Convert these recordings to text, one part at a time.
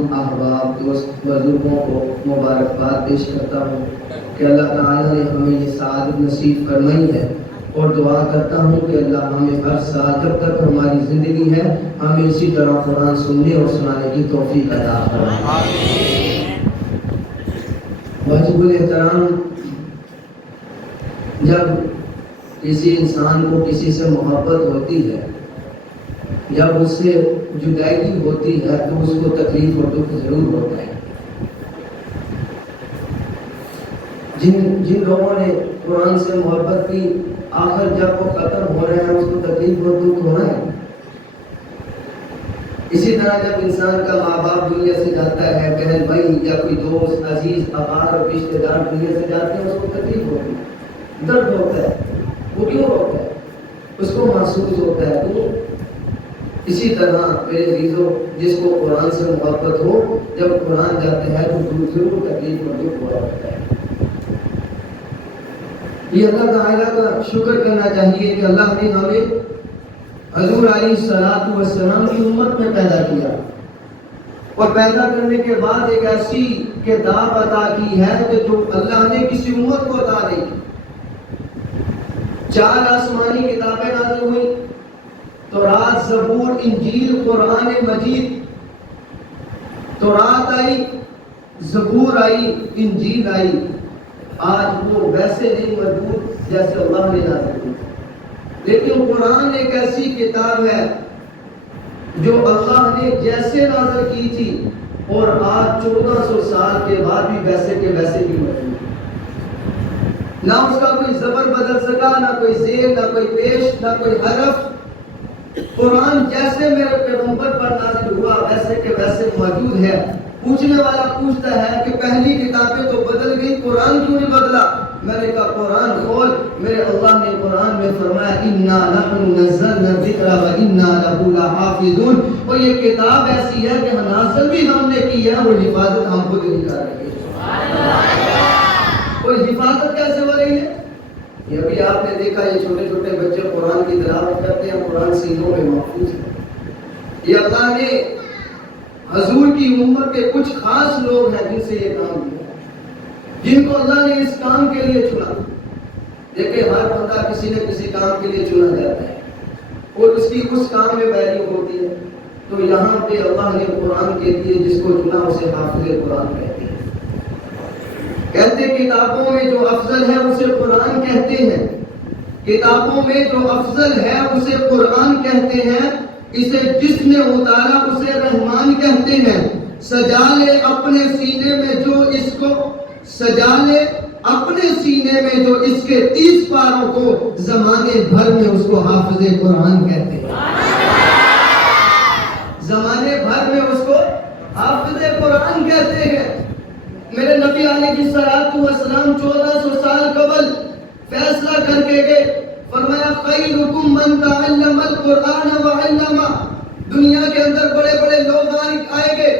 تمام احباب دوست بزرگوں کو مبارکباد پیش کرتا ہوں کہ اللہ تعالیٰ نے ہمیں یہ سعادت نصیب فرمائی ہے، اور دعا کرتا ہوں کہ اللہ ہمیں ہر سال جب تک ہماری زندگی ہے ہمیں اسی طرح قرآن سننے اور سنانے کی توفیق عطا فرمائے۔ واجب الاحترام، جب کسی انسان کو کسی سے محبت ہوتی ہے، جب اس سے جدائی ہوتی ہے تو اس کو تکلیف اور دکھ ضرور ہوتا ہے۔ جن لوگوں نے قرآن سے محبت کی، آخر جب وہ ختم ہو رہے ہیں اس کو تکلیف اور دکھ ہونا ہے۔ اسی طرح جب انسان کا ماں باپ دنیا سے جاتا ہے، بہن بھائی یا کوئی دوست عزیز اقارب اور رشتے دار دنیا سے جاتے ہیں، اس کو تکلیف ہوتی ہے، درد ہوتا ہے۔ وہ کیوں ہوتا ہے؟ اس کو محسوس ہوتا ہے۔ تو اسی طرح میرے عزیزوں، جس کو قرآن سے محبت ہو، جب قرآن جاتے ہیں تو ضرور تکلیف اور دکھ ہوا ہوتا ہے۔ یہ اللہ تعالیٰ کا شکر کرنا چاہیے کہ اللہ نے ہمیں حضور علیہ الصلوۃ والسلام کی امت میں پیدا کیا، اور پیدا کرنے کے بعد ایک ایسی کتاب عطا کی ہے کہ جو اللہ نے کسی امت کو عطا نہیں کی۔ 4 آسمانی کتابیں نازل ہوئی، تورات، زبور، انجیل، قرآن مجید۔ تورات آئی، زبور آئی، انجیل آئی۔ آج وہ ویسے نہیں موجود جیسے اللہ نے نازل کی، لیکن قرآن ایک ایسی کتاب ہے جو اللہ نے جیسے نازل کی تھی اور آج 1400 سال کے بعد بھی ویسے کے ویسے بھی موجود ہے۔ نہ اس کا کوئی زبر بدل سکا، نہ کوئی زیر، نہ کوئی پیش، نہ کوئی حرف۔ قرآن جیسے میرے پیغمبر پر نازل ہوا ویسے کے ویسے موجود ہے۔ پوچھنے والا پوچھتا ہے کہ پہلی کتابیں تو بدل گئی، قرآن کیوں نہیں بدلا؟ میں نے کہا قرآن کھول، میرے اللہ نے قرآن میں فرمایا اِنَّا نَحْنُ نَزَّلْنَا الذِّكْرَ وَإِنَّا لَهُ لَحَافِظُونَ، اور یہ کتاب ایسی ہے کہ نازل بھی ہم نے کی ہے اور حفاظت ہم خود نہیں کر رہے ہیں۔ اور حفاظت کیسے ہو رہی ہے؟ یہ ابھی آپ نے دیکھا، یہ چھوٹے چھوٹے بچے قرآن کی تلاوت کرتے ہیں، قرآن سینوں میں محفوظ ہے۔ یہ اللہ نے حضور کی امت کے کچھ خاص لوگ ہیں جن سے یہ کام کیا، جن کو اللہ نے اس کام کے لیے چنا۔ دیکھیں، ہر بندہ کسی نہ کسی کام کے لیے چنا جاتا ہے اور اس کی اس کام میں ویلیو ہوتی ہے۔ تو یہاں پہ اللہ نے قرآن کے لیے جس کو چنا اسے حافظ قرآن کہتے ہیں۔ کہتے کتابوں میں جو افضل ہے اسے قرآن کہتے ہیں، کتابوں میں جو افضل ہے اسے قرآن کہتے ہیں۔ اسے جس نے اتارا اسے رحمان کہتے ہیں۔ سجا لے اپنے سینے میں جو اس کو، سجا لے اپنے سینے میں جو اس کے 30 پاروں کو، زمانے بھر میں اس کو حافظ قرآن کہتے ہیں۔ زمانے بھر میں اس کو حافظ قرآن کہتے ہیں۔ میرے نبی علیہ الصلوۃ والسلام 1400 سال قبل فیصلہ کر کے گئے، فرمایا خیرکم من تعلم القرآن وعلمہ۔ دنیا کے اندر بڑے بڑے لوگ آئیں گے،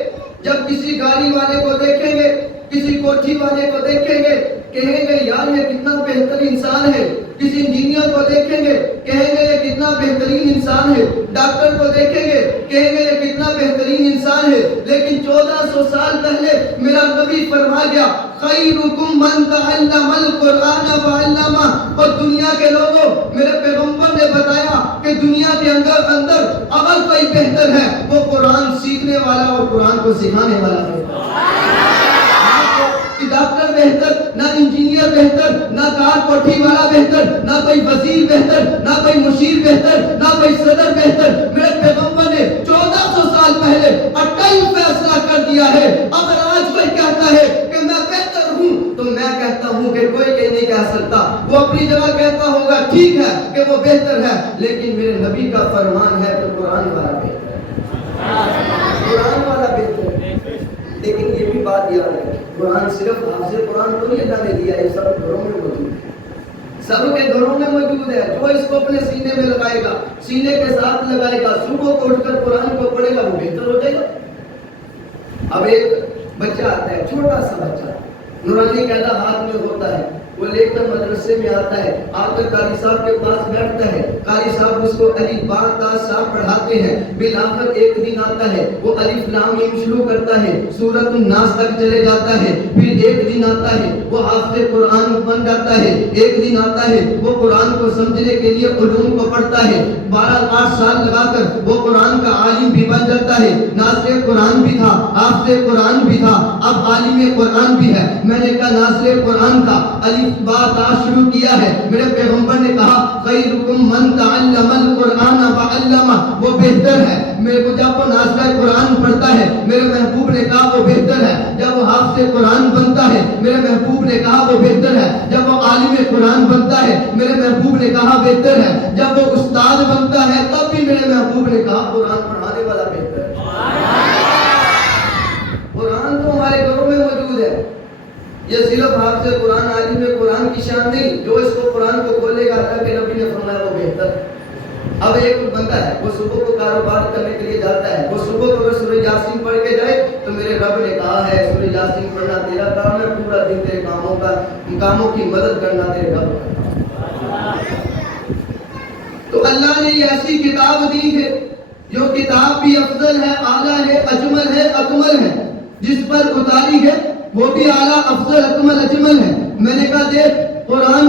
جب کسی گاڑی والے کو دیکھیں گے، کسی کوٹھی والے کو دیکھیں گے، کہیں گے یار یہ کتنا بہتر انسان ہے۔ کسی انجینئر کو دیکھیں گے، کہیں گے یہ کتنا بہترین انسان ہے۔ ڈاکٹر کو دیکھیں گے، کہیں گے یہ کتنا بہترین انسان ہے۔ لیکن 1400 سال پہلے میرا نبی فرما گیا خیرکم من تعلم القرآن وعلمہ۔ اور دنیا کے لوگوں، میرے پیغمبر نے بتایا کہ دنیا کے اندر اگر کوئی بہتر ہے وہ قرآن سیکھنے والا اور قرآن کو سکھانے والا ہے۔ ڈاکٹر بہتر، نہ انجینئر بہتر، نہ کار کوٹھی والا بہتر، نہ کوئی وزیر بہتر، نہ کوئی مشیر بہتر، نہ کوئی صدر بہتر۔ میرے پیغمبر نے 1400 سال پہلے اٹل فیصلہ کر دیا ہے۔ اگر آج کوئی کہتا ہے کہ میں بہتر ہوں تو میں کہتا ہوں کہ کوئی نہیں کہہ سکتا۔ وہ اپنی جگہ کہتا ہوگا ٹھیک ہے کہ وہ بہتر ہے، لیکن میرے نبی کا فرمان ہے کہ قرآن والا بہتر ہے، قرآن والا بہتر ہے۔ لیکن یہ بھی بات یاد ہے، قرآن صرف حافظ قرآن کو نہیں اللہ نے دیا، یہ سب گھروں میں موجود ہے، سب کے گھروں میں موجود ہے۔ جو اس کو اپنے سینے میں لگائے گا، سینے کے ساتھ لگائے گا، صبح کو اٹھ کر قرآن کو پڑھے گا، وہ بہتر ہو جائے گا۔ اب ایک بچہ آتا ہے، چھوٹا سا بچہ، نورانی قاعدہ ہاتھ میں ہوتا ہے، وہ لے کر مدرسے میں آتا ہے، آ کر قاری صاحب کے پاس بیٹھتا ہے، قاری صاحب اس کو الف با تا سا پڑھاتے ہیں، بالآخر ایک دن آتا ہے وہ الف لام میم شروع کرتا ہے، سورۃ الناس تک چلے جاتا ہے، پھر ایک دن آتا ہے وہ حافظ قرآن بن جاتا ہے، ایک دن آتا ہے وہ قرآن کو سمجھنے کے لیے علوم کو پڑھتا ہے، 12 سال لگا کر وہ قرآن کا عالم بھی بن جاتا ہے، ناظر قرآن بھی تھا، حافظ قرآن بھی تھا، اب عالم قرآن بھی ہے۔ میں نے کہا ناظر قرآن کا الف با تا شروع کیا ہے، میرے پیغمبر نے کہا خیرکم من تعلم القرآن وعلمہ، وہ بہتر ہے۔ میرے کو جب وہ ناظر قرآن پڑھتا ہے میرے محبوب نے کہا وہ بہتر ہے، جب وہ حافظ قرآن بنتا ہے میرے محبوب نے کہا وہ بہتر ہے، جب وہ عالم قرآن بنتا ہے میرے محبوب نے کہا بہتر ہے، جب وہ استاد بنتا ہے تب بھی میرے محبوب نے کہا قرآن پڑھانے والا بہتر ہے۔ قرآن تو ہمارے گھروں میں موجود ہے، یہ صرف حافظ قرآن عالم قرآن کی شان نہیں، جو اس کو قرآن کو کھولے گا اللہ کے نبی نے فرمایا وہ بہتر ہے۔ اب ایک بندہ ہے وہ صبح کو کاروبار کرنے کے لیے جاتا ہے، وہ صبح کو اگر سورہ یاسین پڑھ کے جائے تو میرے رب نے کہا ہے سورہ یاسین پڑھنا تیرا کام ہے، پورا دن تیرے کاموں کی مدد کرنا تیرے رب کا۔ تو اللہ نے یہ ایسی کتاب دی ہے جو کتاب بھی افضل ہے، اعلیٰ ہے، اجمل ہے، اکمل ہے، جس پر اتاری ہے وہ بھی اعلیٰ افضل اکمل اجمل ہے۔ میں نے کہا دیکھ قرآن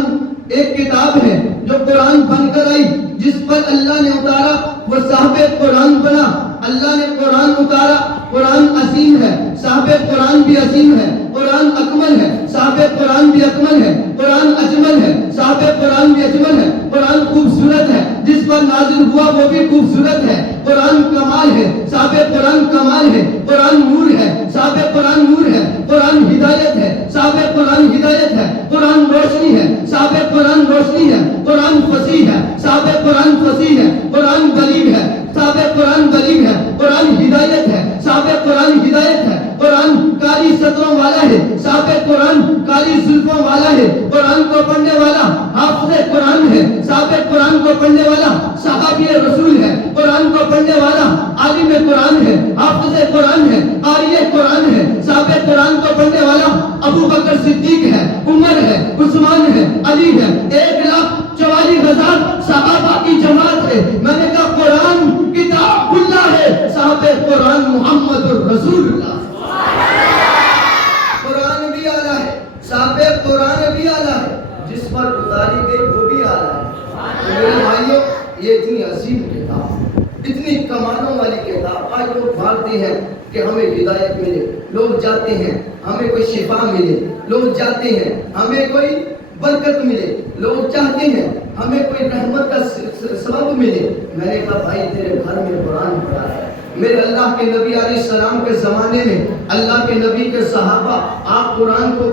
ایک کتاب ہے جو قرآن بن کر آئی، جس پر اللہ نے اتارا وہ صاحب قرآن بنا، اللہ نے قرآن اتارا، قرآن عظیم ہے، صاحب قرآن بھی عظیم ہے، قرآن اکمل ہے، صاحب قرآن بھی اکمل ہے، قرآن اجمل ہے، صاحب قرآن بھی اجمل ہے، قرآن خوبصورت ہے، جس پر نازل ہوا وہ بھی خوبصورت ہے، قرآن کمال ہے، صاحب قرآن کمال ہے، قرآن نور ہے، صاحب قرآن نور ہے، قرآن ہدایت ہے، صاحب قرآن ہدایت ہے، قرآن روشنی ہے، صاحب قرآن روشنی ہے، قرآن فصیح ہے، صاحب قرآن فصیح ہے، قرآن بلیغ ہے، صاحب قرآن بلیغ ہے، قرآن ہدایت ہے، صاحب قرآن ہدایت ہے، قرآن کالی سطروں والا ہے، صاحب قرآن کالی زلفوں والا ہے، قرآن کو پڑھنے والا حافظ قرآن ہے، صاحب قرآن کو پڑھنے والا صحابی رسول ہے، قرآن کو پڑھنے والا عالم قرآن ہے، حافظ قرآن ہے، قاری قرآن ہے، صاحب قرآن کو پڑھنے والا ابو بکر صدیق ہے، عمر ہے، عثمان ہے، علی ہے، 1,44,000 صحابہ کی جماعت ہے۔ میں نے کہا قرآن کتاب اللہ ہے، صاحب قرآن محمد الرسول اللہ۔ قرآن بھی اعلیٰ ہے، صاحب قرآن بھی اعلیٰ ہے، جس پر اتاری گئی وہ بھی اعلیٰ ہے۔ میرے بھائیوں یہ اتنی عظیم کتاب، اتنی کمالوں والی کتاب، آج لوگ بھاگتے ہیں کہ ہمیں ہدایت ملے، لوگ جاتے ہیں ہمیں کوئی شفا ملے، لوگ جاتے ہیں ہمیں کوئی برکت ملے، لوگ چاہتے ہیں ہمیں کوئی رحمت کا سبب ملے۔ میں نے کہا بھائی تیرے گھر میں قرآن پڑھا ہے، میرے اللہ کے نبی علیہ السلام کے زمانے میں اللہ کے نبی کے صحابہ، آپ قرآن کو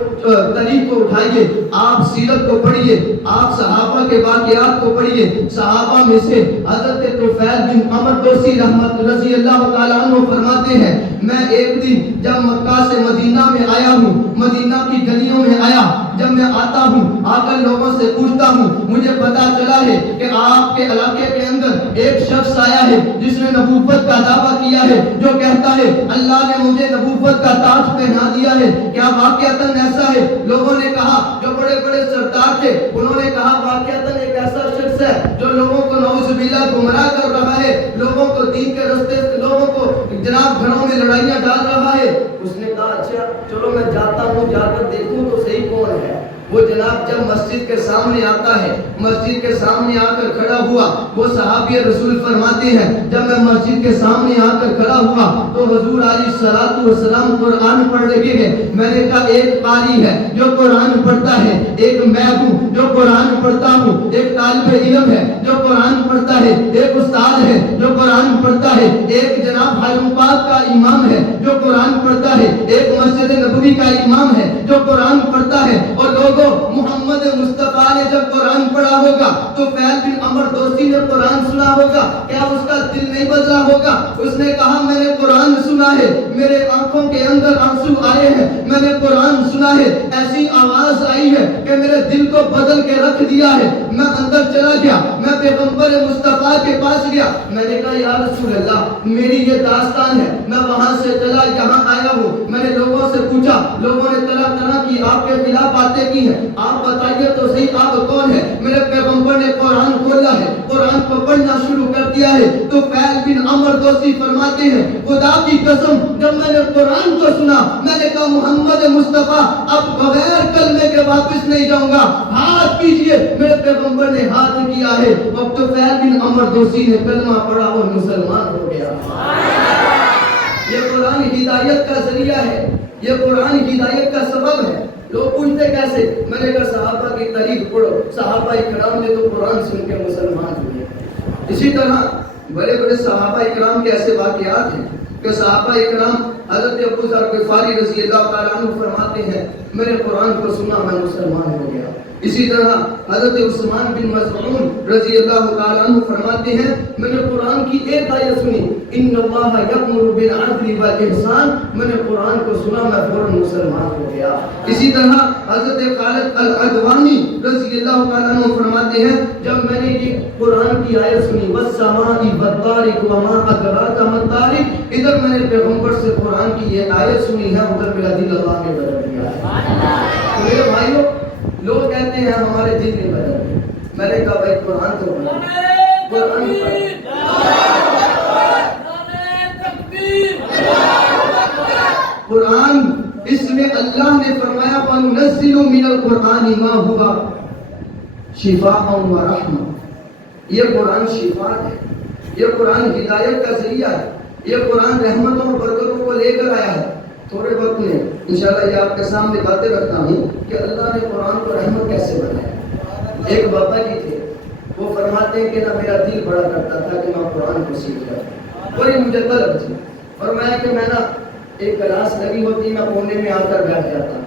طریق کو اٹھائیے، آپ سیرت کو پڑھیے، آپ صحابہ کے واقعات کو پڑھیے۔ صحابہ میں سے حضرت طفیل بن عمر دوسی رحمت رضی اللہ تعالیٰ عنہ فرماتے ہیں میں ایک دن جب مکہ سے مدینہ میں آیا ہوں، مدینہ کی گلیوں میں آیا، جب میں آتا ہوں آ کر لوگوں سے پوچھتا ہوں، مجھے پتا چلا ہے کہ آپ کے علاقے کے اندر ایک شخص آیا ہے جس نے نبوت کا دعویٰ کیا ہے، جو کہتا ہے اللہ نے مجھے نبوت کا تاج پہنا دیا ہے، کیا واقعتاً ایسا ہے؟ لوگوں نے کہا، جو بڑے بڑے سردار تھے انہوں نے کہا واقعتاً ایک ایسا شخص ہے جو لوگوں کو نعوذ باللہ گمراہ کر رہا ہے، لوگوں کو دین کے راستے سے، لوگوں کو جناب گھروں میں لڑائیاں ڈال رہا ہے۔ اس نے کہا اچھا چلو میں جاتا ہوں، جا کر دیکھوں تو صحیح کون ہے۔ وہ جناب جب مسجد کے سامنے آتا ہے، مسجد کے سامنے آ کر کھڑا ہوا، وہ صحابی رسول فرماتے ہیں جب میں مسجد کے سامنے آ کر کھڑا ہوا تو حضور علیہ الصلوۃ والسلام قرآن پڑھ رہے ہیں۔ میں نے کہا ایک قاری ہے جو قرآن پڑھتا ہے، ایک میں ہوں جو قرآن پڑھتا ہوں، ایک طالب علم ہے جو قرآن پڑھتا ہے، ایک استاد ہے جو قرآن پڑھتا ہے، ایک جناب حرم پاک کا امام ہے جو قرآن پڑھتا ہے، ایک مسجد نبوی کا امام ہے جو قرآن پڑھتا ہے۔ اور لوگوں محمد مصطفیٰ نے جب قرآن پڑھا ہوگا تو طفیل بن عمر دوسی نے قرآن سنا ہوگا، کیا اس کا دل نہیں بدلا ہوگا؟ اس نے کہا میں نے قرآن سنا ہے، میرے آنکھوں کے اندر آنسو آئے ہیں، میں نے قرآن سنا ہے، ایسی آواز آئی ہے کہ میرے دل کو بدل کے رکھ دیا ہے۔ میں اندر چلا گیا، میں پیغمبر مصطفیٰ کے پاس گیا، میں نے کہا یا رسول اللہ میری یہ داستان ہے، میں وہاں سے چلا یہاں آیا ہوں، میں نے لوگوں سے پوچھا پوچھا، لوگوں نے طرح طرح کی آپ کے خلاف باتیں کی ہیں، آپ بتائیے تو صحیح آپ کون ہیں؟ میرے پیغمبر نے قرآن کھولا ہے، قرآن کو پڑھنا شروع کر دیا ہے تو فیل بن عمر دوسی فرماتے ہیں خدا کی قسم جب میں نے قرآن کو سنا میں نے کہا محمد مصطفیٰ اب بغیر کلمے کے واپس نہیں جاؤں گا، ہاتھ کیجئے۔ میرے پیغمبر نے ہاتھ کیا ہے، اب تو فیل بن عمر دوسی نے کلمہ پڑھا اور مسلمان ہو گیا۔ یہ قرآن ہدایت کا ذریعہ ہے، یہ قرآن ہدایت کا سبب ہے۔ لوگ پوچھتے کیسے؟ میں نے کہا صحابہ کی تاریخ پڑھو، صحابہ اکرام نے تو قرآن سن کے مسلمان ہوئے۔ اسی طرح بڑے بڑے صحابہ اکرام کے ایسے واقعات ہیں کہ صحابہ اکرام حضرت ابو ذر غفاری رضی اللہ تعالیٰ عنہ فرماتے ہیں میں نے قرآن کو سنا میں مسلمان ہو گیا۔ اسی طرح حضرت عثمان بن مظعون رضی اللہ تعالیٰ عنہ فرماتے ہیں میں نے قرآن کی ایک آیت سنی ان اللہ یأمر بالعدل والاحسان، میں نے قرآن کو سنا میں فوراً مسلمان ہو گیا۔ اسی طرح حضرت خالد العدوانی رضی اللہ تعالیٰ عنہ فرماتے ہیں جب میں نے یہ قرآن کی آیت سنی والسماء والطارق وما ادراک ما الطارق، ادھر میں نے پیغمبر سے قرآن کی یہ آیت سنی ہے، ادھر میرا دل اللہ نے بدل دیا ہے۔ میرے بھائیوں لوگ کہتے ہیں ہمارے دل نہیں بدلتے، میں نے کہا بھائی قرآن تو پڑھو، قرآن قرآن اس میں اللہ نے فرمایا وَنُنَزِّلُ مِنَ الْقُرْآنِ مَا هُوَ شِفَاءً وَرَحْمَةً، یہ قرآن شفا ہے، یہ قرآن ہدایت کا ذریعہ ہے، یہ قرآن رحمتوں اور برکتوں کو لے کر آیا ہے۔ تھوڑے وقت میں انشاءاللہ یہ آپ کے سامنے باتیں رکھتا ہوں کہ اللہ نے قرآن کو رحمت کیسے بنایا۔ ایک بابا جی تھے، وہ فرماتے ہیں کہ نہ میرا دل بڑا کرتا تھا کہ میں قرآن کو سیکھ جاؤں، بڑی مجھے طلب تھی، فرمایا کہ میں نا ایک کلاس لگی ہوتی میں کونے میں آ کر بیٹھ جاتا،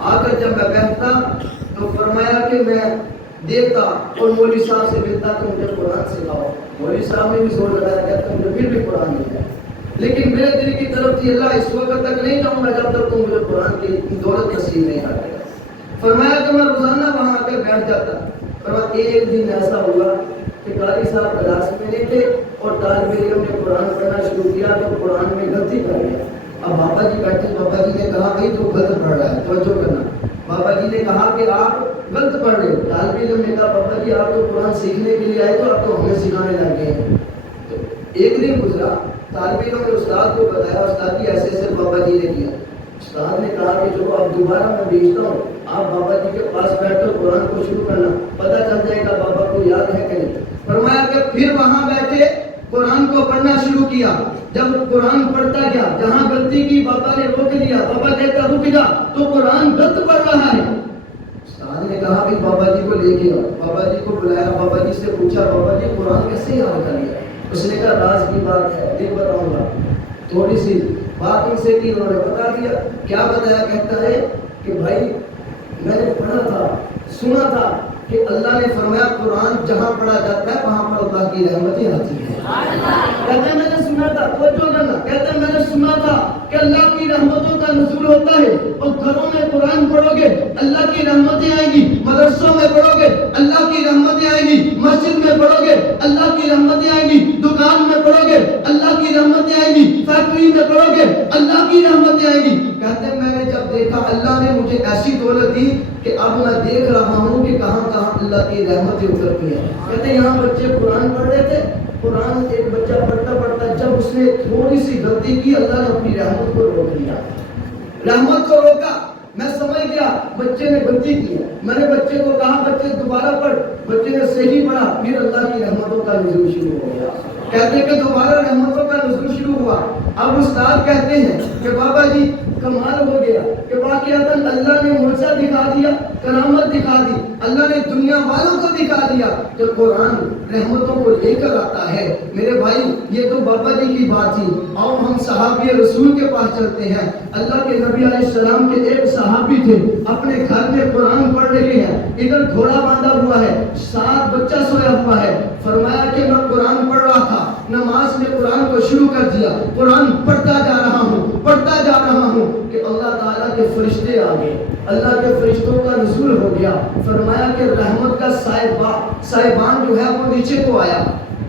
آ کر جب میں بیٹھتا تو فرمایا کہ میں دیکھتا اور مولوی صاحب سے ملتا کہ مجھے قرآن سکھاؤ، مولوی صاحب نے بھی زور لگایا کہتا مجھے پھر بھی قرآن مل جائے، لیکن میرے دل کی طرف تھی اللہ اس وقت تک نہیں جاؤں گا جب تک تو مجھے قرآن کی دولت نصیب نہیں آ گیا۔ فرمایا کہ میں روزانہ وہاں آ کر بیٹھ جاتا، فرمایا ایک دن ایسا ہوا کہ قاری صاحب کلاس میں نہیں تھے اور طالب علم نے قرآن پڑھنا شروع کیا تو قرآن میں غلطی کر گیا۔ اب بابا جی بیٹھے، بابا جی نے کہا بھائی تو غلط پڑھ رہا ہے، توجہ کرنا۔ بابا جی نے کہا کہ آپ غلط پڑھ رہے ہو، طالب علم نے کہا بابا جی آپ تو قرآن سیکھنے کے لیے آئے تو آپ تو ہمیں سکھانے لگ گئے ہیں۔ تو ایک دن گزرا، طالب علم نے استاد کو بتایا، استاد جی ایسے ایسے بابا جی نے کیا۔ استاد نے کہا کہ جو اب دوبارہ میں بھیجتا ہوں آپ بابا جی کے پاس بیٹھ کر قرآن کو شروع کرنا، پتہ چل جائے گا بابا کو یاد ہے کہ نہیں۔ فرمایا کہ پھر وہاں بیٹھے قرآن کو پڑھنا شروع کیا، جب قرآن پڑھتا گیا جہاں غلطی کی بابا نے روک لیا، بابا کہتا رک جا تو قرآن غلط پڑھ رہا ہے۔ استاد نے کہا کہ بابا جی کو لے کے آؤ، بابا جی کو بلایا، بابا جی سے پوچھا بابا جی قرآن کیسے یاد کر لیا؟ اس نے کہا راز کی بات ہے دل بتاؤں گا، تھوڑی سی بات ان سے کی، انہوں نے بتا دیا۔ کیا بتایا؟ کہتا ہے کہ بھائی میں نے پڑھا تھا، سنا تھا کہ اللہ نے فرمایا قرآن جہاں پڑھا جاتا ہے وہاں پر اللہ کی رحمتیں آتی ہیں۔ کہتے ہیں میں نے سنا تھا، توجہ کرنا، کہتے ہیں میں نے سنا تھا کہ اللہ کی رحمتوں کا نزول ہوتا ہے اور گھروں میں قرآن پڑھو گے اللہ کی رحمتیں آئیں گی، مدرسوں میں پڑھو گے اللہ کی رحمتیں آئیں گی، مسجد میں پڑھو گے اللہ کی رحمتیں آئیں گی، دکان میں پڑھو گے اللہ کی رحمتیں آئیں گی، فیکٹری میں پڑھو گے اللہ کی رحمتیں آئیں گی۔ کہتے ہیں میں نے جب دیکھا اللہ نے مجھے ایسی دولت دی کہ اب میں دیکھ رہا ہوں کہ کہاں کہاں اللہ کی رحمتیں اترتی ہیں۔ کہتے ہیں یہاں بچے قرآن پڑھ رہے تھے، قرآن ایک بچہ پڑھتا پڑھتا جب اس نے تھوڑی سی غلطی کی اللہ نے اپنی رحمت کو روک لیا، رحمت کو روکا۔ میں سمجھ گیا بچے نے غلطی کی ہے، میں نے بچے کو کہا بچے دوبارہ پڑھ، بچے نے صحیح پڑھا، پھر اللہ کی رحمتوں کا نزول شروع ہو گیا۔ کہتے ہیں کہ دوبارہ رحمتوں کا نزول شروع ہوا۔ اب استاد کہتے ہیں کہ بابا جی کمال ہو گیا کہ واقعتاً اللہ نے معجزہ دکھا دیا، کرامت دکھا دی، اللہ نے دنیا والوں کو دکھا دیا کہ قرآن رحمتوں کو لے کر آتا ہے۔ میرے بھائی یہ تو بابا جی کی بات تھی، آؤ ہم صحابی رسول کے پاس چلتے ہیں۔ اللہ کے نبی علیہ السلام کے ایک صحابی تھے، اپنے گھر میں قرآن پڑھ رہے ہیں، ادھر گھوڑا باندھا ہوا ہے، ساتھ بچہ سویا ہوا ہے۔ فرمایا کہ میں قرآن پڑھ رہا تھا، نماز میں قرآن کو شروع کر دیا، قرآن پڑھتا جا رہا ہوں، پڑھتا جا رہا ہوں کہ اللہ تعالیٰ کے فرشتے آ گئے، اللہ کے فرشتوں کا نزول ہو گیا۔ فرمایا کہ رحمت کا سائبان جو ہے وہ نیچے کو آیا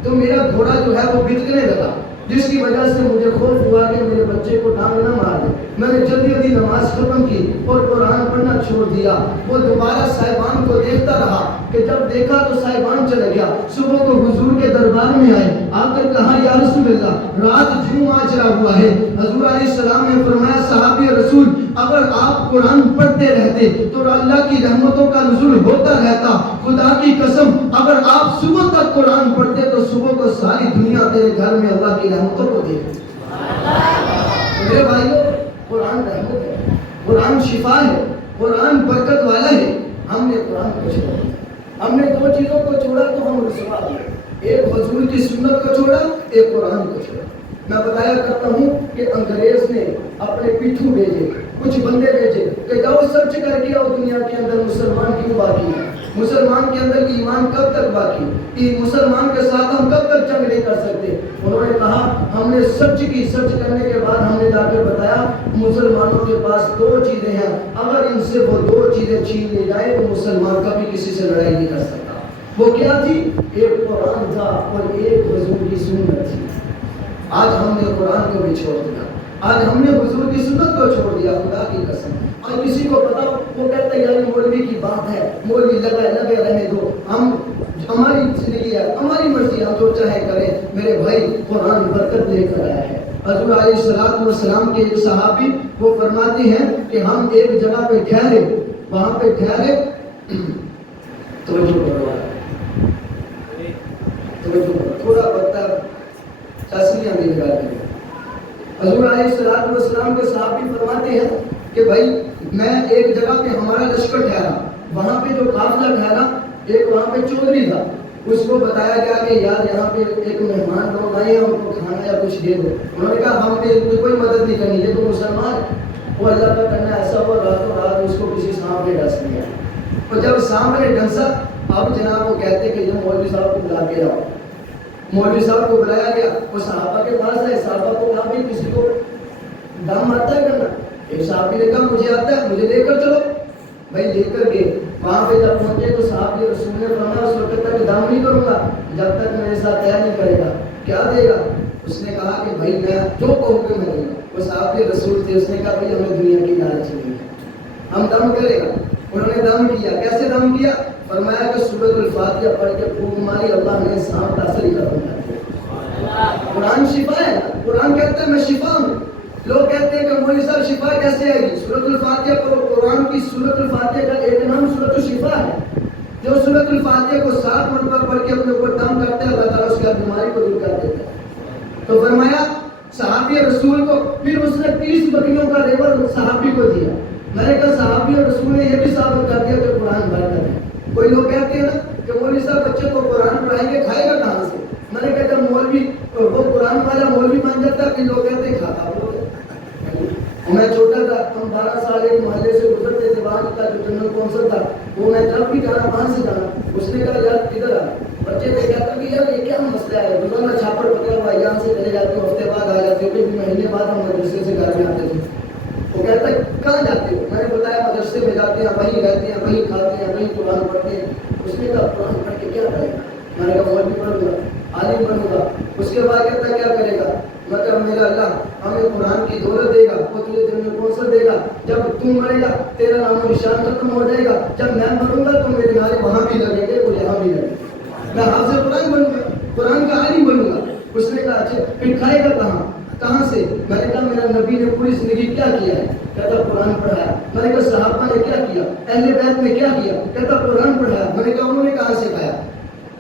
تو میرا گھوڑا جو ہے وہ بھٹکنے لگا، جس کی وجہ سے مجھے خوف ہوا کہ میرے بچے کو ٹانگ نہ مار دے۔ میں نے جلدی جلدی نماز ختم کی اور قرآن پڑھنا چھوڑ دیا۔ وہ دوبارہ صاحبان کو دیکھتا رہا کہ جب دیکھا تو صاحبان چلا گیا۔ صبح کو حضور کے دربار میں آئے، آ کر کہا یا رسول اللہ رات جمعہ چلا ہوا ہے۔ حضور علیہ السلام نے فرمایا صحابی رسول اگر آپ قرآن پڑھتے رہتے تو اللہ کی رحمتوں کا نزول ہوتا رہتا۔ خدا کی قسم اگر آپ صبح تک قرآن پڑھتے تو صبح کو ساری دنیا تیرے گھر میں اللہ کی رحمتوں کو دیکھتی۔ میرے بھائیوں، قرآن رحمت ہے، قرآن شفا ہے، قرآن برکت والا ہے۔ ہم نے قرآن کو چھوڑا، ہم نے دو چیزوں کو چھوڑا تو ہم رسوا ہوئے، ایک حضور کی سنت کو چھوڑا، ایک قرآن کو چھوڑا۔ میں بتایا کرتا ہوں کہ انگریز نے اپنے پیٹھو بھیجے، کچھ بندے بھیجے کہ جاؤ سرچ کر کے آؤ دنیا کے اندر مسلمان کیوں باقی ہے، مسلمان کے اندر ایمان کب تک باقی، مسلمان کے ساتھ ہم کب تک جنگ نہیں کر سکتے۔ انہوں نے کہا ہم نے سرچ کی، سرچ کرنے کے بعد ہم نے جا کر بتایا مسلمانوں کے پاس دو چیزیں ہیں، اگر ان سے وہ دو چیزیں چھین لی جائیں تو مسلمان کبھی کسی سے لڑائی نہیں کر سکتا۔ وہ کیا تھی؟ ایک قرآن تھا اور ایک حضور کی سنت تھی۔ آج ہم نے قرآن کو بھی چھوڑ دیا، آج ہم نے حضور کی سنت کو چھوڑ دیا۔ خدا کی قسم اور کسی کو پتا وہ کہتا ہے یار مولوی کی بات ہے، مولوی لگے رہنے دو، ہماری زندگی ہے، ہماری مرضی، ہم جو چاہے کریں۔ میرے بھائی قرآن برکت لے کر آیا ہے۔ حضور علیہ السلام کے ایک صحابی وہ فرماتے ہیں کہ ہم ایک جگہ پہ ٹھہرے، وہاں پہ ٹھہرے، تھوڑا وقت تسلیاں دی جا رہی ہے۔ حضور علیہ السلام کے صحابی فرماتے ہیں کہ بھائی میں ایک جگہ پہ ہمارا لشکر ٹھہرا، وہاں پہ جو قافلہ ٹھہرا ایک وہاں پہ چودھری تھا، اس کو بتایا گیا کہ یار یہاں پہ ایک مہمان لوگ آئے ہیں، ان کو کھانا یا کچھ دے دو۔ انہوں نے کہا ہم نے کوئی مدد نہیں کرنی، یہ تو مسلمان ہے۔ وہ اللہ کا کرنا ایسا ہوا راتوں رات اس کو کسی سانپ نے ڈس لیا، اور جب سانپ نے ڈسا اب جناب وہ کہتے کہ یہ مولوی صاحب کو بلا کے لاؤ۔ مولوی صاحب کو بلایا گیا، وہ صحابہ کے پاس آئے، صحابہ کو کہا بھی کسی کو دم آتا ہے کرنا؟ ایک صحابی نے کہا مجھے آتا ہے، مجھے لے کر چلو۔ بھائی لے کر گئے، وہاں پہ جب پہنچے تو صحابی رسول نے فرمایا اس وقت تک دم نہیں کروں گا جب تک میرے ساتھ طے نہیں کرے گا۔ کیا دے گا؟ اس نے کہا کہ بھائی میں جو کہوں گا میں دوں گا۔ وہ صحابی رسول تھے، اس نے کہا بھائی ہمیں دنیا کی لالچ نہیں ہے، ہم دم کرے گا۔ انہوں نے دم کیا، کیسے دم کیا؟ فرمایا کہ سورۃ الفاتحہ پڑھ کے پھونک ماری، اللہ نے سانپ کا اثر ہی ختم کر دیا۔ قرآن شفا ہے، قرآن کہتا ہے میں شفا ہوں۔ لوگ کہتے ہیں کہ مولوی صاحب شفا کیسے آئے گی؟ سورۃ الفاتحہ پڑھو، قرآن کی سورۃ الفاتحہ کا ایک نام سورۃ الشفا ہے۔ جو سورۃ الفاتحہ کو 7 مرتبہ پڑھ کے اپنے اوپر دم کرتا ہے اللہ تعالیٰ اس کی بیماری کو دور کر دیتا ہے۔ تو فرمایا صحابی رسول کو، پھر اس نے 30 بکریوں کا ریوڑ صحابی کو دیا۔ میں نے کہا صحابی اور رسول نے یہ بھی ثابت کر دیا کہ قرآن برکت ہے۔ کوئی لوگ کہتے ہیں نا کہ مولوی صاحب بچے کو قرآن پڑھائیں گے، کھائے گا کہاں سے؟ میں نے کہا جب مولوی وہ قرآن والا مولوی بن جاتا ہے پھر لوگ کہتے ہیں کھاتا وہ۔ میں چھوٹا تھا، ہم 12 سال ایک محلے سے گزرتے تھے، وہاں کا جو جنرل کونسل تھا وہ میں جب بھی جانا وہاں سے جانا، اس نے کہا یار ادھر آ، بچے نے کہتا کہ یار یہ کیا مسئلہ ہے، روزانہ چھاپڑ پکڑا ہوا یہاں سے چلے جاتے ہو، ہفتے بعد آ جاتے ہو، پھر مہینے بعد ہم مدرسے سے گھر میں آتے تھے۔ وہ کہتا ہے کہاں جاتے ہو؟ میں نے بتایا مدرسے میں جاتے ہیں، وہیں رہتے ہیں، وہیں کھاتے ہیں، وہیں قرآن پڑھتے ہیں۔ اس نے کہا قرآن پڑھ کے کیا کرے گا؟ میں نے کہا مولوی بنوں گا، عالم بنوں گا۔ اس کے بعد کہتا ہے کیا کرے گا؟ میں کہا میرا اللہ ہمیں قرآن کی دولت دے گا، وہ تجھے جنرل کونسل دے گا، جب تم مرے گا تیرا نام و نشان ختم ہو جائے گا، جب میں مروں گا تو میرے نعرے وہاں بھی لگیں گے، وہ یہاں بھی لگیں گے، میں حافظ قرآن بنوں گا، قرآن کا عالم بنوں گا۔ اس نے کہا اچھا پھر کھائے گا کہاں سے؟ میں نے کہا میرا نبی نے پوری زندگی کیا کیا ہے؟ کہتا قرآن پڑھایا۔ میں نے کہا صحابہ نے کیا کیا؟ اہل بیت نے کیا کیا؟ کہتا قرآن پڑھایا۔ میں نے کہا انہوں نے کہاں سے کھایا؟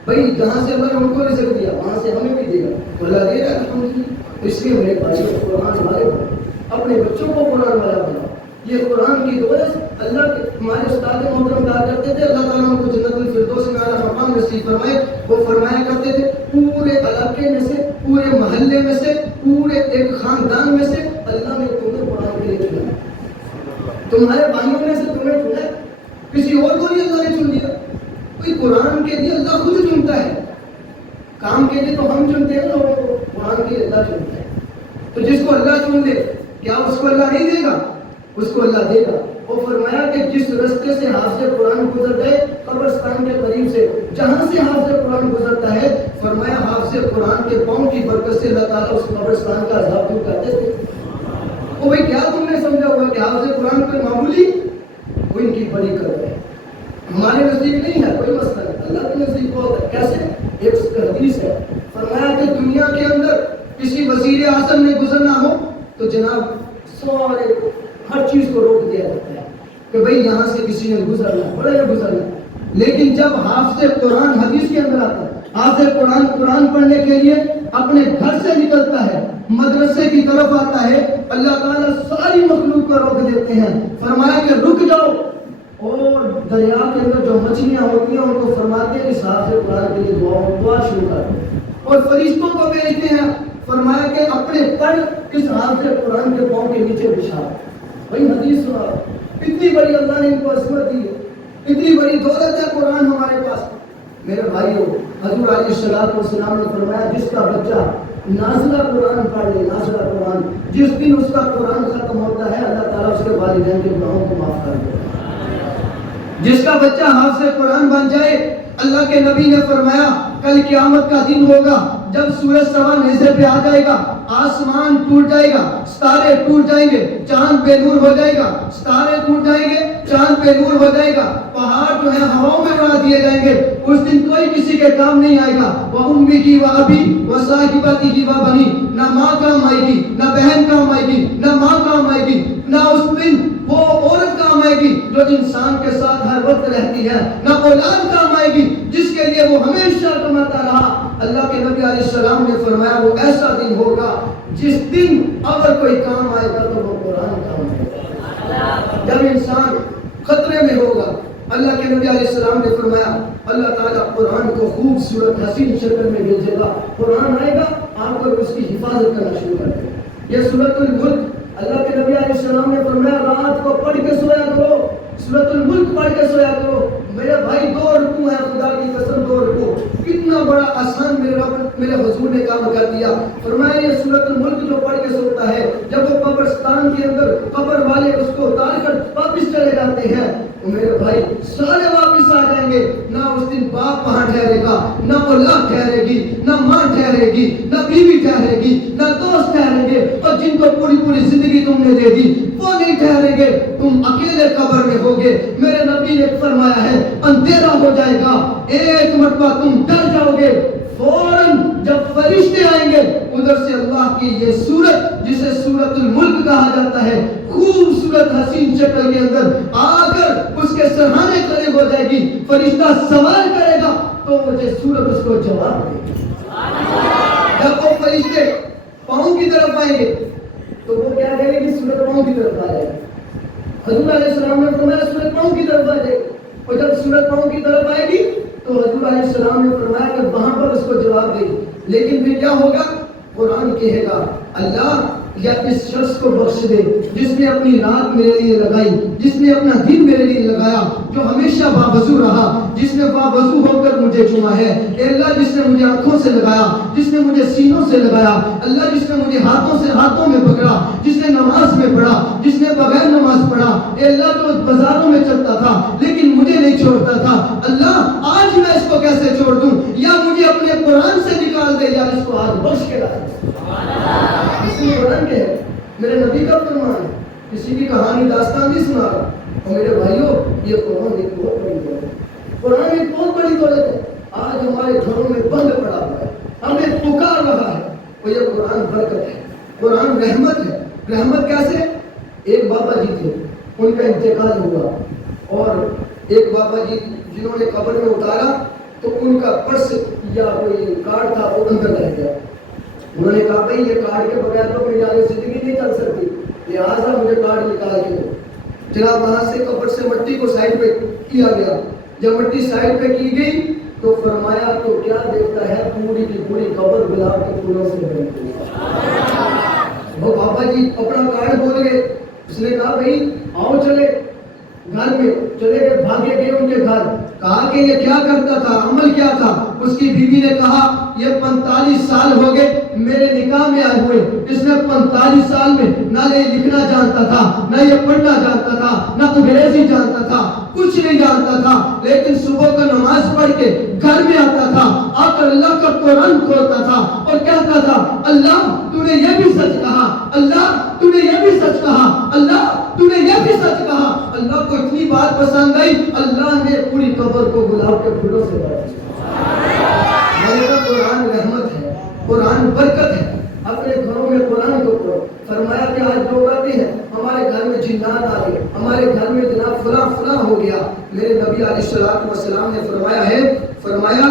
بھائی جہاں سے اللہ نے ان کو رزق دیا وہاں سے ہمیں بھی دے گا، تو اللہ دے رہا ہے۔ اس لیے میرے بھائیوں قرآن والے بنو، اپنے بچوں کو قرآن والا بناؤ۔ یہ قرآن کی دولت اللہ کے ہمارے استاد محترم کہا کرتے تھے اللہ تعالیٰ ان کو جنت الفردوس میں اعلیٰ مقام نصیب فرمائے۔ وہ فرمایا کرتے تھے پورے علاقے میں سے، پورے محلے میں سے، پورے ایک خاندان میں سے اللہ نے تمہیں قرآن کے لیے چنا، تمہارے بھائیوں میں سے تمہیں چنا، کسی اور کو نہیں اللہ نے چن لیا۔ کوئی قرآن کے لیے اللہ خود چنتا ہے، کام کے لیے تو ہم چنتے ہیں لوگوں کو، قرآن کے لیے اللہ چنتا ہے۔ تو جس کو اللہ چن لے کیا اس کو اللہ نہیں دے گا؟ اس کو اللہ دے گا۔ وہ فرمایا کہ جس رستے سے حافظ قرآن گزر گئے قبرستان کے قریب سے، جہاں سے حافظ قرآن گزرتا ہے، فرمایا حافظ قرآن کے پاؤں کی برکت سے اللہ تعالیٰ اس قبرستان کا عذاب دور کرتے تھے۔ وہ بھائی کیا تم نے ہوگا کہ حافظ قرآن کوئی معمولی، وہ ان کی بڑی قدر ہے، ہمارے نزدیک نہیں ہے، کوئی مسئلہ نہیں، اللہ کے نزدیک بہت ہے۔ کیسے؟ ایک حدیث ہے، فرمایا کہ دنیا کے اندر کسی وزیر اعظم نے گزرنا ہو تو جناب سارے ہر چیز کو روک دیا جاتا ہے کہ بھئی یہاں سے کسی نے گزرنا ہے، بڑے نے گزرنا ہے، لیکن جب حافظ قرآن حدیث کے اندر آتا ہے، حافظ قرآن پڑھنے کے لیے اپنے گھر سے نکلتا ہے، مدرسے کی طرف آتا ہے، اللہ تعالیٰ ساری مخلوق کو روک دیتے ہیں، فرمایا کہ رک جاؤ، اور دریا کے اندر جو مچھلیاں ہوتی ہیں ان کو فرماتے ہیں اس حافظ قرآن کے لیے دعا شروع کر دو، اور فرشتوں کو بھیجتے ہیں، فرمایا کہ اپنے پر اس حافظ قرآن کے پاؤں کے نیچے بچھا۔ بھائی حدیث سنا، اتنی بڑی اللہ نے ان کو عظمت دی ہے، اتنی بڑی دولت ہے قرآن ہمارے پاس۔ میرے بھائیوں، حضور علیہ السلام نے فرمایا جس کا بچہ نازلہ قرآن پڑھ لے، نازلہ قرآن، جس دن اس کا قرآن ختم ہوتا ہے اللہ تعالیٰ اس کے والدین کے گناہوں کو معاف کر دیتا ہے۔ جس کا بچہ حافظ قرآن بن جائے، اللہ کے نبی نے فرمایا کل قیامت کا دن ہوگا جب سورج سوا نیزے پہ آ جائے گا، آسمان ٹوٹ جائے گا، ستارے ٹوٹ جائیں گے، چاند بے نور ہو جائے گا، ستارے ٹوٹ جائیں گے، چاند بے نور ہو جائے گا، پہاڑ جو ہے ہواؤں میں اڑا دیے جائیں گے، اس دن کوئی کسی کے کام نہیں آئے گا، وَأُمِّهِ وَأَبِيهِ وَصَاحِبَتِهِ وَبَنِيهِ، نہ ماں کام آئے گی، نہ بہن کام آئے گی، نہ ماں کام آئے گی، نہ اس دن وہ عورت کام آئے گی جو انسان کے ساتھ ہر وقت رہتی ہے، نہ اولاد کام آئے گی جس کے لیے وہ ہمیشہ کماتا رہا۔ اللہ کے نبی علیہ السلام نے فرمایا وہ ایسا دن ہوگا جس دن اگر کوئی کام آئے گا تو وہ قرآن کام آئے گا۔ جب انسان خطرے میں ہوگا، اللہ کے نبی علیہ السلام نے فرمایا اللہ تعالیٰ قرآن کو خوبصورت حسین شکل میں بھیجے گا، قرآن آئے گا آپ کو اس کی حفاظت کرنا شروع کر دے گا۔ یہ سورۃ الملک، اللہ کے نبی علیہ السلام نے فرمایا رات کو پڑھ کے سویا کرو، سورۃ الملک پڑھ کے سویا کرو۔ میرے بھائی 2 رکوع ہے، خدا کی قسم 2 رکوع، کتنا بڑا آسان میرے حضور نے کام کر دیا۔ فرمایا یہ سورۃ الملک جو پڑھ کے سوتا ہے جب وہ قبرستان کے اندر قبر والے اس کو اتار کر واپس چلے جاتے ہیں، میرے بھائی سارے واپس آ جائیں گے، نہ اس دن باپ وہاں ٹھہرے گا، نہ اولاد ٹھہرے گی، نہ ماں ٹھہرے گی، نہ بیوی ٹھہرے گی، نہ دوست ٹھہریں گے، اور جن کو پوری زندگی تم نے دے دی وہ نہیں ٹھہریں گے، تم اکیلے قبر میں ہوگے۔ میرے نبی نے فرمایا ہے اندھیرا ہو جائے گا، ایک مرتبہ تم ڈر جاؤ گے، فوراً جب فرشتے آئیں گے ادھر سے اللہ کی یہ سورت جسے سورۃ الملک کہا جاتا ہے خوبصورت حسین شکل کے اندر آ کر اس کے سرہانے قریب ہو جائے گی، فرشتہ سوال کرے گا تو مجھے سورت اس کو جواب دے گی۔ جب وہ فرشتے پاؤں کی طرف آئیں گے تو وہ کیا کہے گی؟ سورت پاؤں کی طرف آ جائے گی۔ حضور علیہ السلام نے فرمایا سورت پاؤں کی طرف آ جائے گی، اور جب سورت پاؤں کی طرف آئے گی تو حضور علیہ السلام نے فرمایا کہ وہاں پر اس کو جواب دے گی، لیکن پھر کیا ہوگا؟ قرآن کہے گا اللہ یا اس شخص کو بخش دے جس نے اپنی رات میرے لیے لگائی، جس نے اپنا دن میرے لیے لگایا، جو ہمیشہ باوضو رہا، جس نے باوضو ہو کر مجھے چنا ہے، اے اللہ جس نے مجھے آنکھوں سے لگایا، جس نے مجھے سینوں سے لگایا، اللہ جس نے مجھے ہاتھوں میں پکڑا، جس نے نماز میں پڑھا، جس نے بغیر نماز پڑھا، اے اللہ جو بازاروں میں چلتا تھا لیکن مجھے نہیں چھوڑتا تھا، اللہ آج میں اس کو کیسے چھوڑ دوں؟ یا مجھے اپنے قرآن سے نکال دے یا اس کو آج بخش کے لائے۔ اسی قرآن کے ہے، میرے نبی کا فرمان ہے، کسی کی کہانی داستان نہیں سنا رہا۔ اور میرے بھائیوں یہ قرآن ایک بہت بڑی دولت ہے، قرآن ایک بہت بڑی دولت ہے، آج ہمارے گھروں میں بند پڑا ہوا ہے، ہمیں پکار رہا ہے، اور یہ قرآن برکت ہے، قرآن رحمت ہے۔ رحمت کیسے؟ ایک بابا جی تھے، ان کا انتقال ہوا، اور ایک بابا جی جنہوں نے قبر میں اتارا تو ان کا پرس یا کوئی کارڈ تھا وہ اندر رہ گیا۔ انہوں نے کہا بھائی یہ کارڈ کے بغیر تو میری آگے زندگی نہیں چل سکتی، لہٰذا مجھے کارڈ نکال کے دو۔ جناب وہاں سے قبر سے مٹی کو سائڈ پہ کیا گیا، جب مٹی سائڈ پہ کی گئی تو فرمایا تو کیا دیکھتا ہے پوری کی پوری قبر گلاب کے پھولوں سے بھری ہوئی۔ وہ بابا جی اپنا کارڈ بول گئے، اس نے کہا بھائی آؤ چلے گھر میں، چلے گئے، بھاگے گئے ان کے گھر، کہا کہ یہ کیا کرتا تھا، عمل کیا تھا؟ اس کی بیوی نے کہا یہ 45 سال ہو گئے میرے نکاح میں آئے ہوئے، اس نے 45 سال میں نہ یہ لکھنا جانتا تھا، نہ یہ پڑھنا جانتا تھا، نہ انگریزی جانتا تھا، کچھ نہیں جانتا تھا، لیکن صبح کو نماز پڑھ کے گھر میں آتا تھا، آ کر اللہ کا قرآن کھولتا تھا اور کہتا تھا اللہ تو نے یہ بھی سچ کہا، اللہ تو نے یہ بھی سچ کہا، اللہ پسند آئی, اللہ نے پوری قبر کو گلاب کے پھولوں سے بھر دیا. میں نے کہا قرآن رحمت ہے, قرآن برکت ہے, اپنے گھروں میں قرآن کو پڑھو. فرمایا کہ آج لوگ آتے ہیں ہمارے گھر میں جنات آ گئے, ہمارے گھر میں جناب فلاں فلاں ہو گیا. میرے نبی علیہ الصلوۃ والسلام نے فرمایا ہے, فرمایا